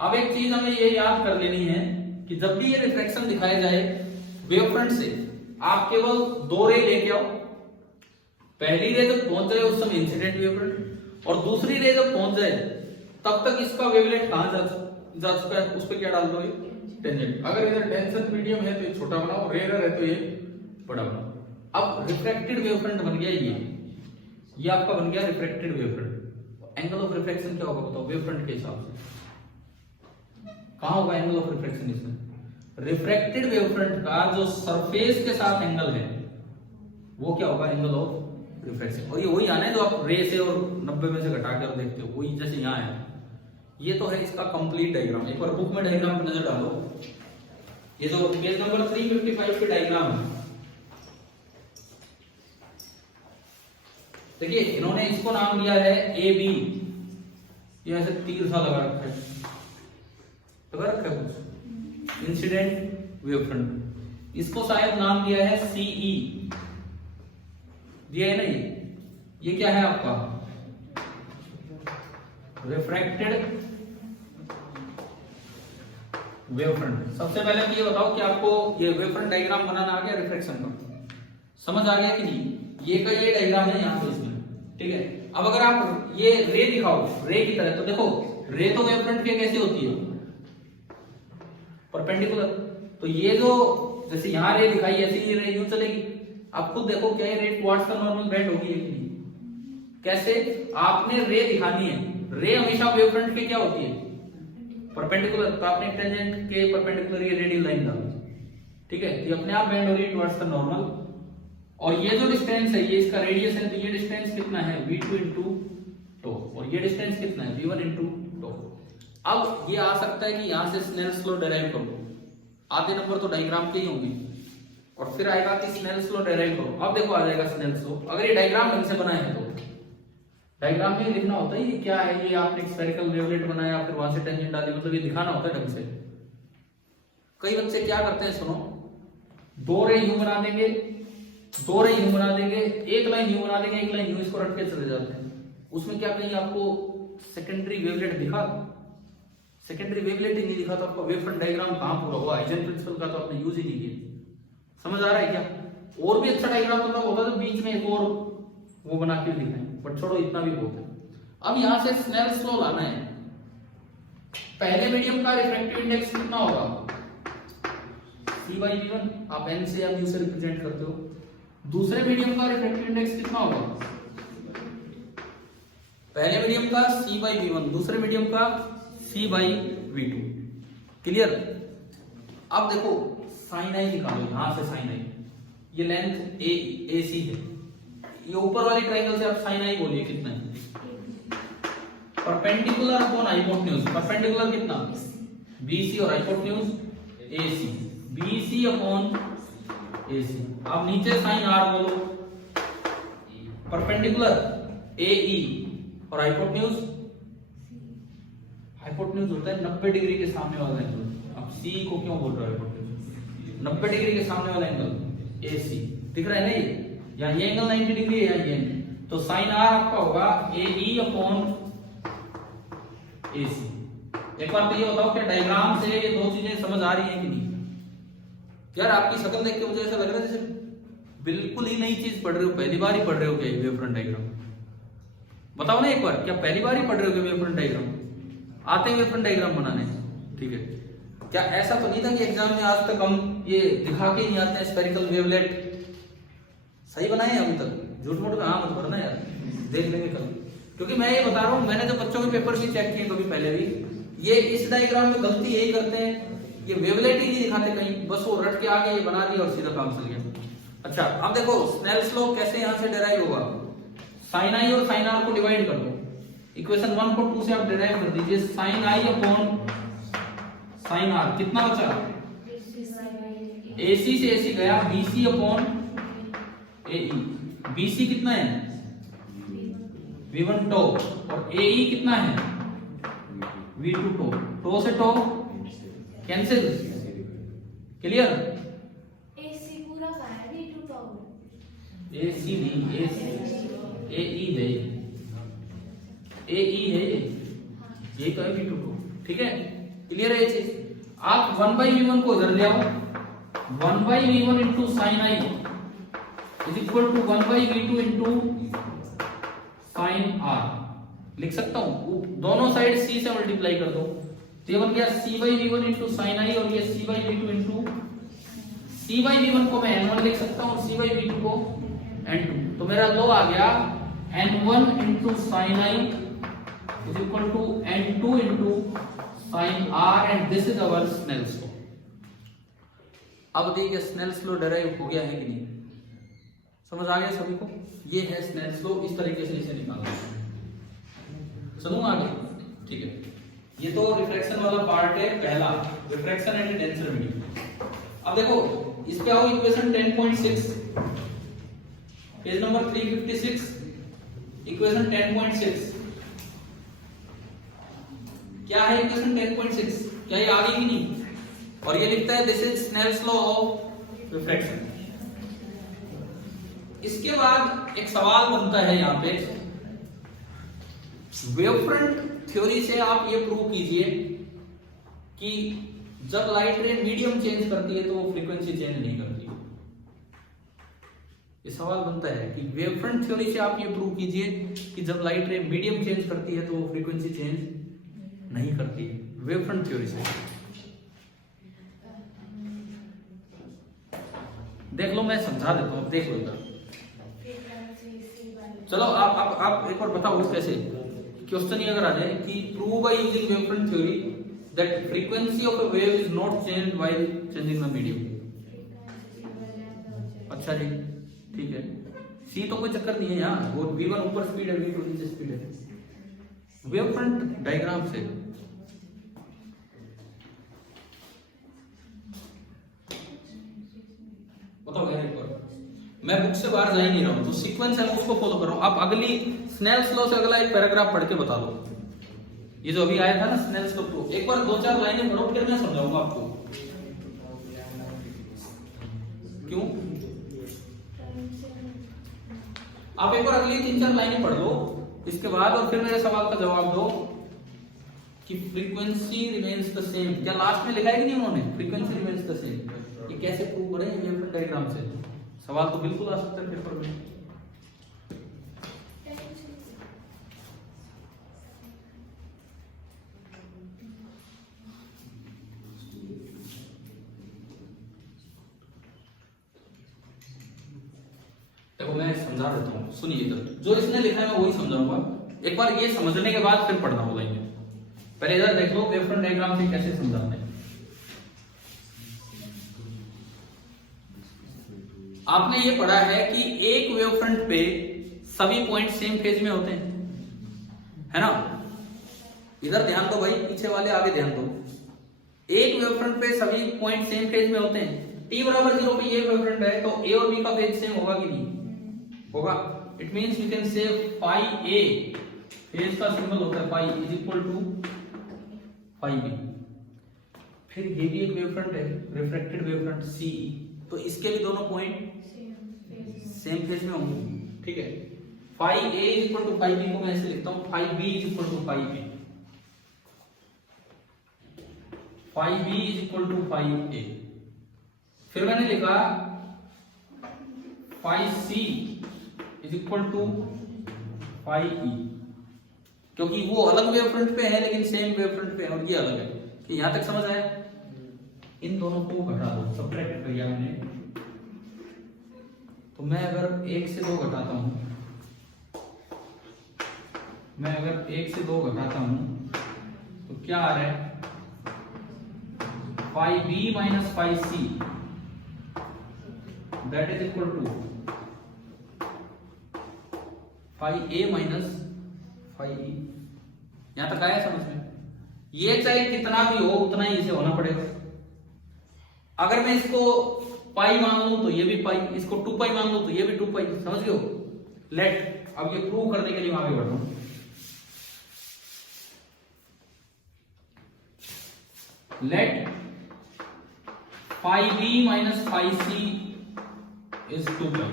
अब एक चीज हमें ये याद कर लेनी है कि जब भी ये रिफ्लेक्शन दिखाया जाए वेवफ्रंट से, आप केवल दो रे लेके आओ। पहली रे जब पहुंच जाए उस समय इंसिडेंट वेवफ्रंट, और दूसरी रे जब पहुंच जाए तब तक इसका वेवलेट कहां जा चुका है, उस पर क्या डाल दो, टेंजेंट। अगर इधर डेंसर मीडियम है तो ये छोटा बनाओ, रेयर है तो ये बड़ा बनाओ। अब रिफ्लेक्टेड वेवफ्रंट बन गया ये आपका बन गया reflected wavefront. Angle of reflection क्या होगा बताओ वेवफ्रंट के हिसाब से, कहां होगा एंगल ऑफ रिफ्लेक्शन इसमें? रिफ्लेक्टेड वेवफ्रंट का जो सरफेस के साथ एंगल है वो क्या होगा, एंगल ऑफ रिफ्लेक्शन। और ये वही आना है जो आप रे से और 90 में से घटा के और देखते हो, वही जैसे यहाँ है। ये तो है इसका कंप्लीट डायग्राम। एक बार बुक में डायग्राम पर नजर डालो, ये जो पेज नंबर 355 पे डायग्राम है। देखिए इन्होंने इसको नाम दिया है ए बी, ये ऐसे तीर सा लगा रखा है, कुछ इंसिडेंट वेवफ्रंट। इसको शायद नाम दिया है सीई, दिया है ना। ये क्या है आपका रिफ्रैक्टेड वेवफ्रंट। सबसे पहले तो ये बताओ कि आपको ये वेवफ्रंट डायग्राम बनाना आ गया, रिफ्लेक्शन का समझ आ गया कि नहीं? ये का ये डायग्राम है यहाँ पे इसमें, ठीक है। अब अगर आप ये रे दिखाओ रे की तरह, तो देखो रे तो वेवफ्रंट के कैसे होती है, परपेंडिकुलर। तो ये जो जैसे यहाँ रे दिखाई ऐसी ही रे यूं चलेगी। आप खुद देखो क्या ये रे टुवर्ड्स द नॉर्मल बेंड होगी कि नहीं? कैसे? आपने रे दिखानी है, रे हमेशा वेवफ्रंट के क्या होती है, परपेंडिकुलर। तो आपने टेंजेंट के परपेंडिकुलर ये रेडियल लाइन डाली, ठीक है। ये अपने आप बेंड हो रही है टुवर्ड्स द नॉर्मल। और ये जो डिस्टेंस है ये इसका रेडियस है, तो ये डिस्टेंस कितना है v2 into टो, और ये डिस्टेंस कितना है v1 into टो। अब ये आ सकता है कि यहां से स्नेल्स लॉ डेराइव करो, आधे नंबर तो डायग्राम के ही होंगे, और फिर आएगा कि स्नेल्स लॉ डेराइव करो। अब देखो आ जाएगा स्नेल्स लॉ, अगर ये डायग्राम ढंग से बनाए हैं तो डायग्राम में लिखना होता है ये क्या है, ये आपने स्फेरिकल वेवलेट बनाया फिर वहां से टेंजेंट डाली, मतलब ये दिखाना होता है ढंग से। कई बच्चे क्या करते हैं, सुनो, दो रे यूं बना देंगे, दो रे यूं बना देंगे, एक लाइन यूं बना देंगे, एक लाइन यूं, इसको रट के चले जाते हैं। उसमें क्या कहीं आपको सेकेंडरी वेवलेट दिखा? सेकेंडरी वेवलेट ही नहीं दिखा तो आपका वेवफ्रंट डायग्राम कहां पूरा हुआ? हाइजेन प्रिंसिपल का तो आपने यूज ही नहीं किया। समझ आ रहा है क्या? और भी अच्छा डायग्राम मतलब होता तो बीच में एक और वो बना के दिखाएं, बट छोड़ो इतना भी बहुत है। अब यहां से स्नेल्स लॉ लाना है। पहले मीडियम का रिफ्रैक्टिव इंडेक्स कितना होगा? c/v1, आप n से या mu से रिप्रेजेंट करते हो। दूसरे मीडियम का रिफ्रैक्टिव इंडेक्स कितना होगा? पहले मीडियम का c/v1, दूसरे मीडियम का c/v2। क्लियर? अब देखो साइन आई निकालो, यहां से साइन आई, ये लेंथ ए सी है, ये ऊपर वाली ट्रायंगल से आप साइन आई बोलिए कितना है? परपेंडिकुलर अपॉन हाइपोटेन्यूज, परपेंडिकुलर कितना? BC और hypotenuse AC, BC upon AC। अब नीचे साइन R बोलो, परपेंडिकुलर AE और हाइपोटेन्यूज, हाइपोटेन्यूज होता है 90 डिग्री के सामने वाला एंगल। अब C को क्यों बोल रहा है हाइपोटेन्यूज? 90 डिग्री के सामने वाला एंगल AC दिख रहा है ना, ये एंगल 90 डिग्री है, या ये तो साइन R आपका होगा AE अपॉन AC। एक बार तो ये बताओ क्या डायग्राम से ये दो चीजें समझ आ रही है कि नहीं? यार आपकी शक्ल देख के मुझे ऐसा लग रहा है जैसे बिल्कुल ही नई चीज पढ़ रहे हो, पहली बार ही पढ़ रहे हो क्या वेव फ्रंट डायग्राम? बताओ ना एक बार, क्या पहली बार ही पढ़ रहे हो क्या वेव फ्रंट डायग्राम? आते हैं वेव फ्रंट डायग्राम बनाने? ठीक है, क्या ऐसा तो नहीं था कि एग्जाम में आज तक हम ये दिखा के नहीं आते हैं स्फेरिकल वेवलेट? सही बनाए अभी तक? झूठ मूठ में हाँ मत भरना यार, देख लेंगे कल। क्योंकि मैं ये बता रहा हूँ, मैंने जब बच्चों के पेपर भी चेक किए कभी पहले भी, ये इस डायग्राम में गलती यही करते हैं, ये वेवलेट ही नहीं दिखाते कहीं, बस वो रट के आगे ये बना दिया और सीधा काम चल गया। अच्छा अब देखो स्नेल्स लॉ कैसे यहां से डिराइव होगा? साइन आई और साइन आर को डिवाइड कर दो, इक्वेशन 1 को 2 से आप डिराइव कर दीजिए, sine i upon sine r, कितना बचा? AC से AC गया, BC अपॉन AE, BC कितना है? V1 टो, और AE कितना है? V2 टो, टो से टो कैंसिल, क्लियर? AC पूरा का है, V2 का हो। AC नहीं, AE है, AE है ये का है V2 टो, ठीक है, क्लियर है ये चीज? आप 1/V1 को इधर ले आओ, 1/V1 into sine i is equal to 1/V2 into sine r लिख सकता हूं, दोनों साइड C से मल्टीप्लाई कर दो, तो ये बन गया C/V1 इंटू साइन आई, और ये C/V2 इंटू C/V1 को मैं N1 लिख सकता हूं, C/V2 को N2, तो मेरा लॉ आ गया N1 into sine i is equal to N2 into sine r, and this is our Snell's law. अब देखिए स्नेल्स लॉ डिराइव हो गया है कि नहीं, समझ आ गया सभी को? ये है स्नेल्स लॉ, इस तरीके से इसे निकालना। चलूं आगे, ठीक है, ये तो रिफ्रैक्शन वाला पार्ट है पहला, रिफ्रैक्शन एंड डेंसर मीडियम। अब देखो इस पे आओ, इक्वेशन 10.6, पेज नंबर 356, इक्वेशन 10.6 क्या है? इक्वेशन 10.6 क्या ये आ गई कि नहीं? और ये लिखता है this is Snell's law of refraction. इसके बाद एक सवाल बनता है यहाँ पे, वेवफ्रंट थ्योरी से आप ये प्रूव कीजिए कि जब लाइट रे मीडियम चेंज करती है तो वो फ्रीक्वेंसी चेंज नहीं करती। ये सवाल बनता है कि वेवफ्रंट थ्योरी से आप ये प्रूव कीजिए कि जब लाइट रे मीडियम चेंज करती है तो वो फ्रीक्वेंसी चेंज नहीं करती है, वेवफ्रंट थ्योरी से। देख लो, मैं समझा देता हूं, देख लो इधर। चलो आप एक बार बताओ कैसे, क्वेश्चन ही अगर आ जाए कि prove by using wavefront theory that frequency of a wave is not changed while changing the medium. अच्छा जी, ठीक है, सी तो कोई चक्कर नहीं है यहाँ, वो v1 ऊपर स्पीड है, v2 नीचे स्पीड है। वेवफ्रंट डायग्राम से बताओ यार एक बार, मैं बुक से बाहर जा ही नहीं रहा हूं, तो सीक्वेंस है उसको फॉलो कर रहा हूं। आप अगली स्नेल्स लॉ से अगला एक पैराग्राफ पढ़ के बता दो, ये जो अभी आया था ना स्नेल्स लॉ प्रूफ, एक बार 2-4 लाइनें पढ़ो, फिर मैं समझाऊंगा आपको क्यों। आप एक बार अगली 3-4 लाइनें पढ़ लो इसके बाद, और फिर मेरे सवाल का जवाब दो कि फ्रीक्वेंसी रिमेन्स द सेम। क्या लास्ट में लिखा है कि नहीं उन्होंने, फ्रीक्वेंसी रिमेन्स द सेम? ये कैसे प्रूव करें वेवफ्रंट डायग्राम से? सवाल तो बिल्कुल आ सकता है पेपर में। देखो मैं समझा देता हूँ, सुनिए इधर, जो इसने लिखा है मैं वही समझाऊंगा। एक बार ये समझने के बाद फिर पढ़ना होगा। पहले इधर देख लो वेवफ्रंट डायग्राम से कैसे समझाते हैं। आपने ये पढ़ा है कि एक वेव फ्रंट पे सभी पॉइंट सेम फेज में होते हैं, है ना। इधर ध्यान दो भाई, पीछे वाले आगे ध्यान दो। एक वेव फ्रंट पे सभी पॉइंट सेम फेज में होते हैं। t बराबर 0 पे ये वेव फ्रंट है तो a और b का फेज सेम होगा कि नहीं होगा। It means you can say phi a, phase का सिंबल होता है phi, is equal to phi b। फिर ये भी एक वेव फ्रंट है, रिफ्रैक्टेड वेव फ्रंट c, तो इसके भी दोनों पॉइंट सेम फेज में होंगे, ठीक है। Phi a is equal to phi b को मैं ऐसे लिखता हूं, phi b is equal to phi a, phi b is equal to phi a। फिर मैंने लिखा phi c is equal to phi e, क्योंकि वो अलग वेव फ्रंट पे है लेकिन सेम वेव फ्रंट पे है और ये अलग है। कि यहां तक समझ आया? इन दोनों को घटा दो, सब्ट्रैक्ट किया मैंने, तो मैं अगर 1 से 2 घटाता हूं, मैं अगर 1 से 2 घटाता हूं तो क्या आ रहा है? Phi b minus phi c that is equal to phi a minus phi e। यहां तक आया समझ में? ये चाहे कितना भी हो उतना ही इसे होना पड़ेगा। अगर मैं इसको पाई मान लूं तो ये भी पाई, इसको 2 पाई मान लूं तो ये भी 2 पाई, समझ गए हो? लेट, अब ये प्रूव करने के लिए मैं आगे बढ़ रहा हूं। Let phi b minus phi c is 2 pi.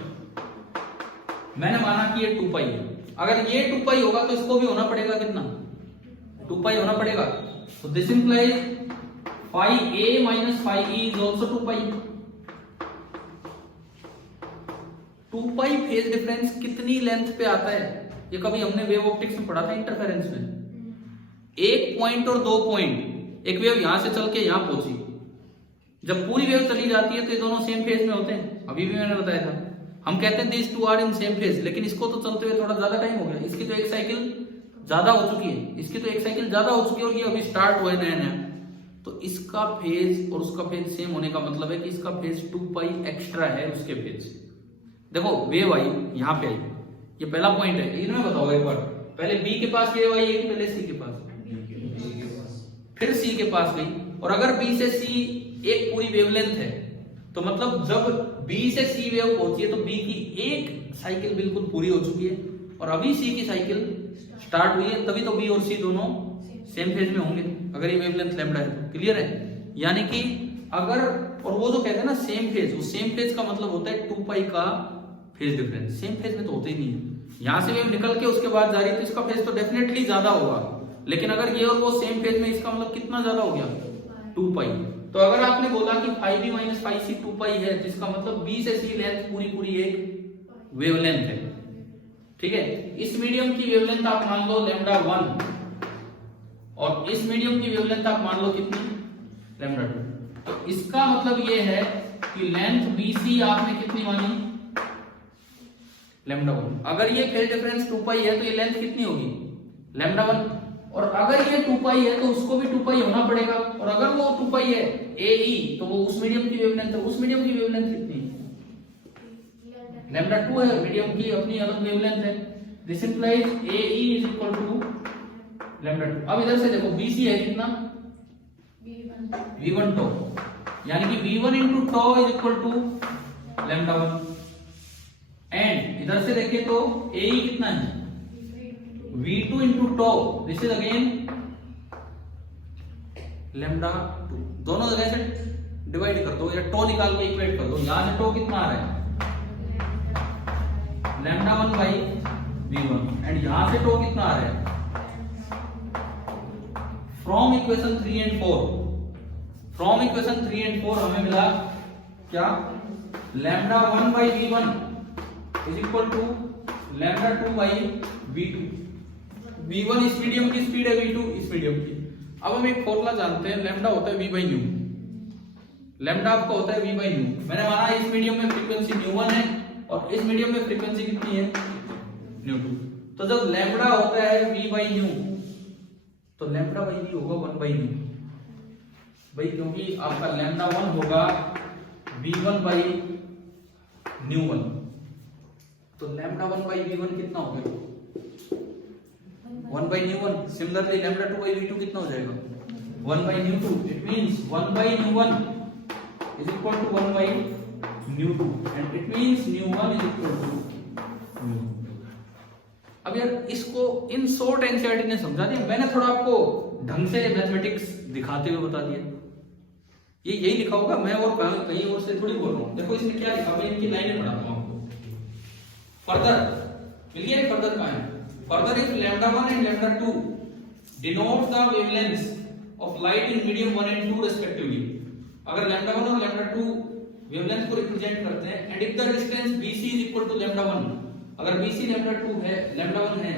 मैंने माना कि ये 2 पाई है। अगर ये 2 पाई होगा तो इसको भी होना पड़ेगा कितना? 2 पाई होना पड़ेगा। तो this implies phi a minus phi e is also 2 pi. 2 pi phase difference कितनी लेंथ पे आता है? ये कभी हमने वेव ऑप्टिक्स में पढ़ा था इंटरफेरेंस में। एक पॉइंट और 2 पॉइंट, एक वेव यहां से चल के यहां पहुंची, जब पूरी वेव चली जाती है तो ये दोनों सेम फेज में होते हैं। अभी भी मैंने बताया था, हम कहते हैं this 2 are in same phase, लेकिन इसको तो चलते हुए थोड़ा ज्यादा टाइम हो गया, इसकी तो एक साइकिल ज्यादा हो चुकी है, इसकी तो एक साइकिल ज्यादा हो चुकी है और ये अभी स्टार्ट हुआ है नया नया। तो इसका फेज और उसका फेज सेम होने का मतलब है कि इसका फेज 2 पाई एक्स्ट्रा है उसके फेज से। देखो वेव आई यहां पे आई, ये पहला पॉइंट है, इनमें बताओ एक बार, पहले बी के पास वेव आई है कि पहले सी के पास? फिर सी के पास गई, और अगर बी से सी एक पूरी वेवलेंथ है तो मतलब जब बी से सी वेव पहुंची है तो बी की एक साइकिल बिल्कुल पूरी हो चुकी है और अभी सी की साइकिल स्टार्ट हुई है, तभी तो बी और सी दोनों सेम फेज में होंगे अगर ये वेवलेंथ लैम्डा है तो। क्लियर है? यानी कि अगर, और वो जो कहते हैं ना सेम फेज, वो सेम फेज का मतलब होता है 2 पाई का फेज डिफरेंस। सेम फेज में तो होते ही नहीं है। यहां से वेव निकल के उसके बाद जा रही है तो इसका फेज तो डेफिनेटली ज्यादा होगा, लेकिन अगर ये और वो सेम फेज में, इसका मतलब कितना ज्यादा हो गया? 2 पाई। तो अगर आपने बोला कि phi b minus phi c 2 pi है, जिसका मतलब b से c लेंथ पूरी पूरी एक वेवलेंथ है, ठीक है। इस मीडियम की वेवलेंथ आप मान लो लैम्डा 1 और इस मीडियम की वेवलेंथ आप मान लो कितनी? लैम्डा 2। तो इसका मतलब ये है कि लेंथ BC आपने कितनी मानी? लैम्डा 1। अगर ये फेज डिफरेंस 2 पाई है तो ये लेंथ कितनी होगी? लैम्डा 1। और अगर ये 2 पाई है तो उसको भी 2 पाई होना पड़ेगा, और अगर वो 2 पाई है AE तो वो उस मीडियम की वेवलेंथ है, उस मीडियम की वेवलेंथ कितनी? लैम्डा 2 है, मीडियम की अपनी अलग वेवलेंथ है। This implies AE is equal to lambda 2। अब इधर से देखो BC है कितना? V1 टॉ, यानी कि V1 into tau is equal to lambda 1। And इधर से देखें तो AE कितना है? V2 into tau, this is again lambda 2। दोनों जगह से डिवाइड कर दो या टॉ निकाल के इक्वेट कर दो। यहां से टॉ कितना आ रहा है? लैम्डा 1 बाई V1, एंड यहां से टॉ कितना आ रहा है? From equation 3 and 4, from equation 3 and 4 हमें मिला क्या? Lambda 1 by V1 is equal to lambda 2 by V2। V1 इस मीडियम की स्पीड है, V2 इस मीडियम की। अब हम एक फॉर्मूला जानते हैं, लैम्डा होता है V बाई न्यू। लैम्डा आपका होता है V बाई न्यू। मैंने माना इस मीडियम में फ्रीक्वेंसी न्यू1 है और इस मीडियम में फ्रीक्वेंसी कितनी है? न्यू2। तो जब लैम्डा होता है V बाई न्यू तो लैम्डा बाई न्यू होगा 1 बाई न्यू भाई, क्योंकि आपका लैम्डा 1 होगा V1 बाई न्यू वन, तो लैम्डा 1/v1 कितना हो गया? 1/ν1। सिमिलरली लैम्डा 2/v2 कितना हो जाएगा? 1/ν2। It means 1/ν1 is equal to 1/ν2 and it means ν1 is equal to ν2। अब यार इसको इन शॉर्ट एनसीईआरटी ने समझा दिया, मैंने थोड़ा आपको ढंग से मैथमेटिक्स दिखाते हुए बता दिया। ये यही लिखा होगा, मैं और कहीं और से थोड़ी बोल रहा हूँ। देखो इसमें क्या लिखा, मैं इनकी लाइनें पढ़ाता हूँ आपको। फर्दर मिल गया, फर्दर का है। Further, if lambda 1 and lambda 2 denote the wavelengths of light in medium 1 and 2 respectively, अगर lambda 1 और lambda 2 wavelength को रिप्रेजेंट करते हैं, and if the distance BC is equal to lambda 1, अगर BC lambda 2 है, lambda 1 है,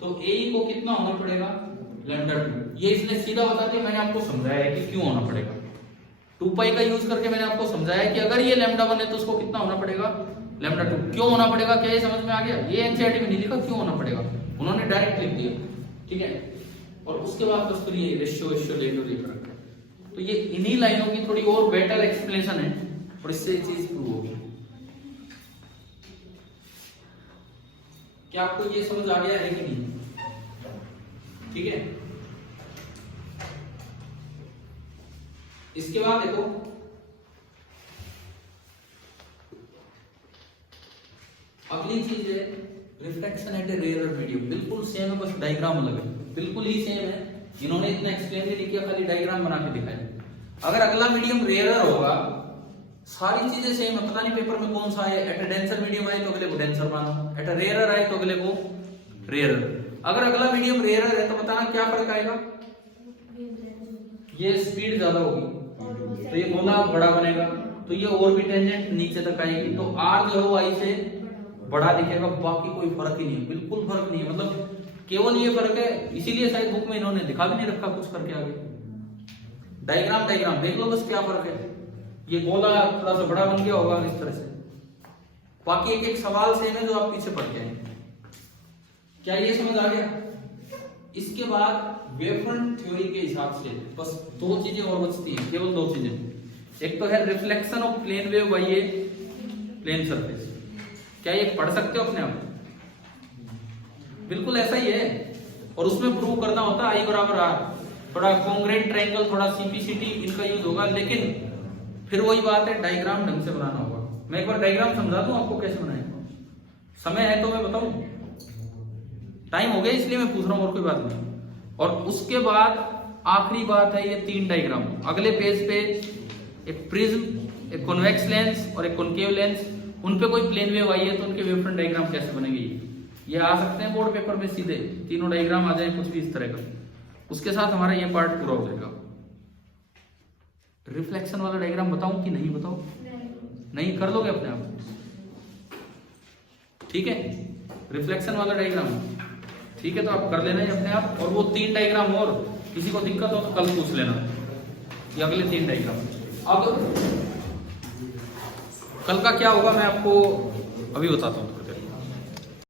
तो AE को कितना होना पड़ेगा? lambda 2। ये इसने सीधा बता दिया, मैंने आपको समझाया है कि क्यों होना पड़ेगा। 2 पाई का यूज करके मैंने आपको समझाया कि अगर ये lambda 1 है तो उसको कितना होना पड़ेगा? lambda 2। क्यों होना पड़ेगा, क्या ये समझ में आ गया? ये एनसीईआरटी में नहीं लिखा क्यों होना पड़ेगा, उन्होंने डायरेक्ट लिख दिया, ठीक है। और उसके बाद बस फिर ये रेशियो लेकर रखा है। तो ये इन्हीं लाइनों की थोड़ी और बेटर एक्सप्लेनेशन है और इससे ये चीज प्रूव होगी। क्या आपको ये समझ आ गया है कि नहीं? ठीक है। इसके बाद देखो अगली चीज है रिफ्लेक्शन एट ए रेयरर मीडियम। बिल्कुल सेम है, बस डायग्राम अलग है, बिल्कुल ही सेम है। इन्होंने इतना एक्सप्लेन नहीं किया, खाली डायग्राम बना के दिखाया। अगर अगला मीडियम रेयरर होगा, सारी चीजें सेम है, पता नहीं पेपर में कौन सा है। एट ए डेंसर मीडियम आए तो अगले को डेंसर मानो, एट ए रेयरर आए तो अगले को रेयरर। अगर अगला मीडियम रेयरर है तो बताना क्या फर्क आएगा? ये स्पीड ज्यादा होगी तो ये गोला बड़ा बनेगा, तो ये और भी टेंजेंट नीचे तक आएगी, तो आर जो है वो आई से बड़ा दिखेगा। बाकी कोई फर्क ही नहीं है, बिल्कुल फर्क नहीं है, मतलब केवल ये फर्क है। इसीलिए शायद बुक में इन्होंने दिखा भी नहीं रखा कुछ करके आगे। डायग्राम देख लो बस क्या फर्क है। ये गोला थोड़ा सा बड़ा बन गया होगा इस तरह से, बाकी एक एक सवाल सेम है जो आप पीछे पढ़ के आए। क्या ये समझ आ गया? इसके बाद वेवफ्रंट थ्योरी के हिसाब से बस दो चीजें और बचती हैं, केवल दो चीजें। एक तो है reflection of plane wave by a plane surface. क्या ये पढ़ सकते हो अपने आप? बिल्कुल ऐसा ही है। और उसमें प्रूव करना होता है आई बराबर आर, थोड़ा कॉन्ग्रेंट ट्रायंगल, थोड़ा सीपीसीटी इनका यूज होगा, लेकिन फिर वही बात है, डायग्राम ढंग से बनाना होगा। मैं एक बार डायग्राम समझा दूं आपको कैसे बनाए, समय है तो मैं बताऊं? टाइम हो गया इसलिए मैं पूछ रहा हूं, और कोई बात नहीं। और उसके बाद आखिरी बात है ये 3 डायग्राम। अगले पेज पे एक प्रिज्म, एक कॉन्वेक्स लेंस और एक कॉन्केव लेंस, उन पे कोई प्लेन वेव आई है तो उनके वेवफ्रंट डायग्राम कैसे बनेगी, ये आ सकते हैं बोर्ड पेपर में सीधे, तीनों डायग्राम आ जाए कुछ भी इस तरह का। उसके साथ हमारा ये पार्ट पूरा हो जाएगा। रिफ्लेक्शन वाला डायग्राम बताऊं कि नहीं बताऊं? नहीं कर लोगे अपने आप? ठीक है, रिफ्लेक्शन वाला डायग्राम ठीक है, तो आप कर लेना है अपने आप। और वो 3 डायग्राम और किसी को दिक्कत हो तो कल पूछ लेना, ये अगले 3 डायग्राम। अब कल का क्या होगा मैं आपको अभी बताता हूँ।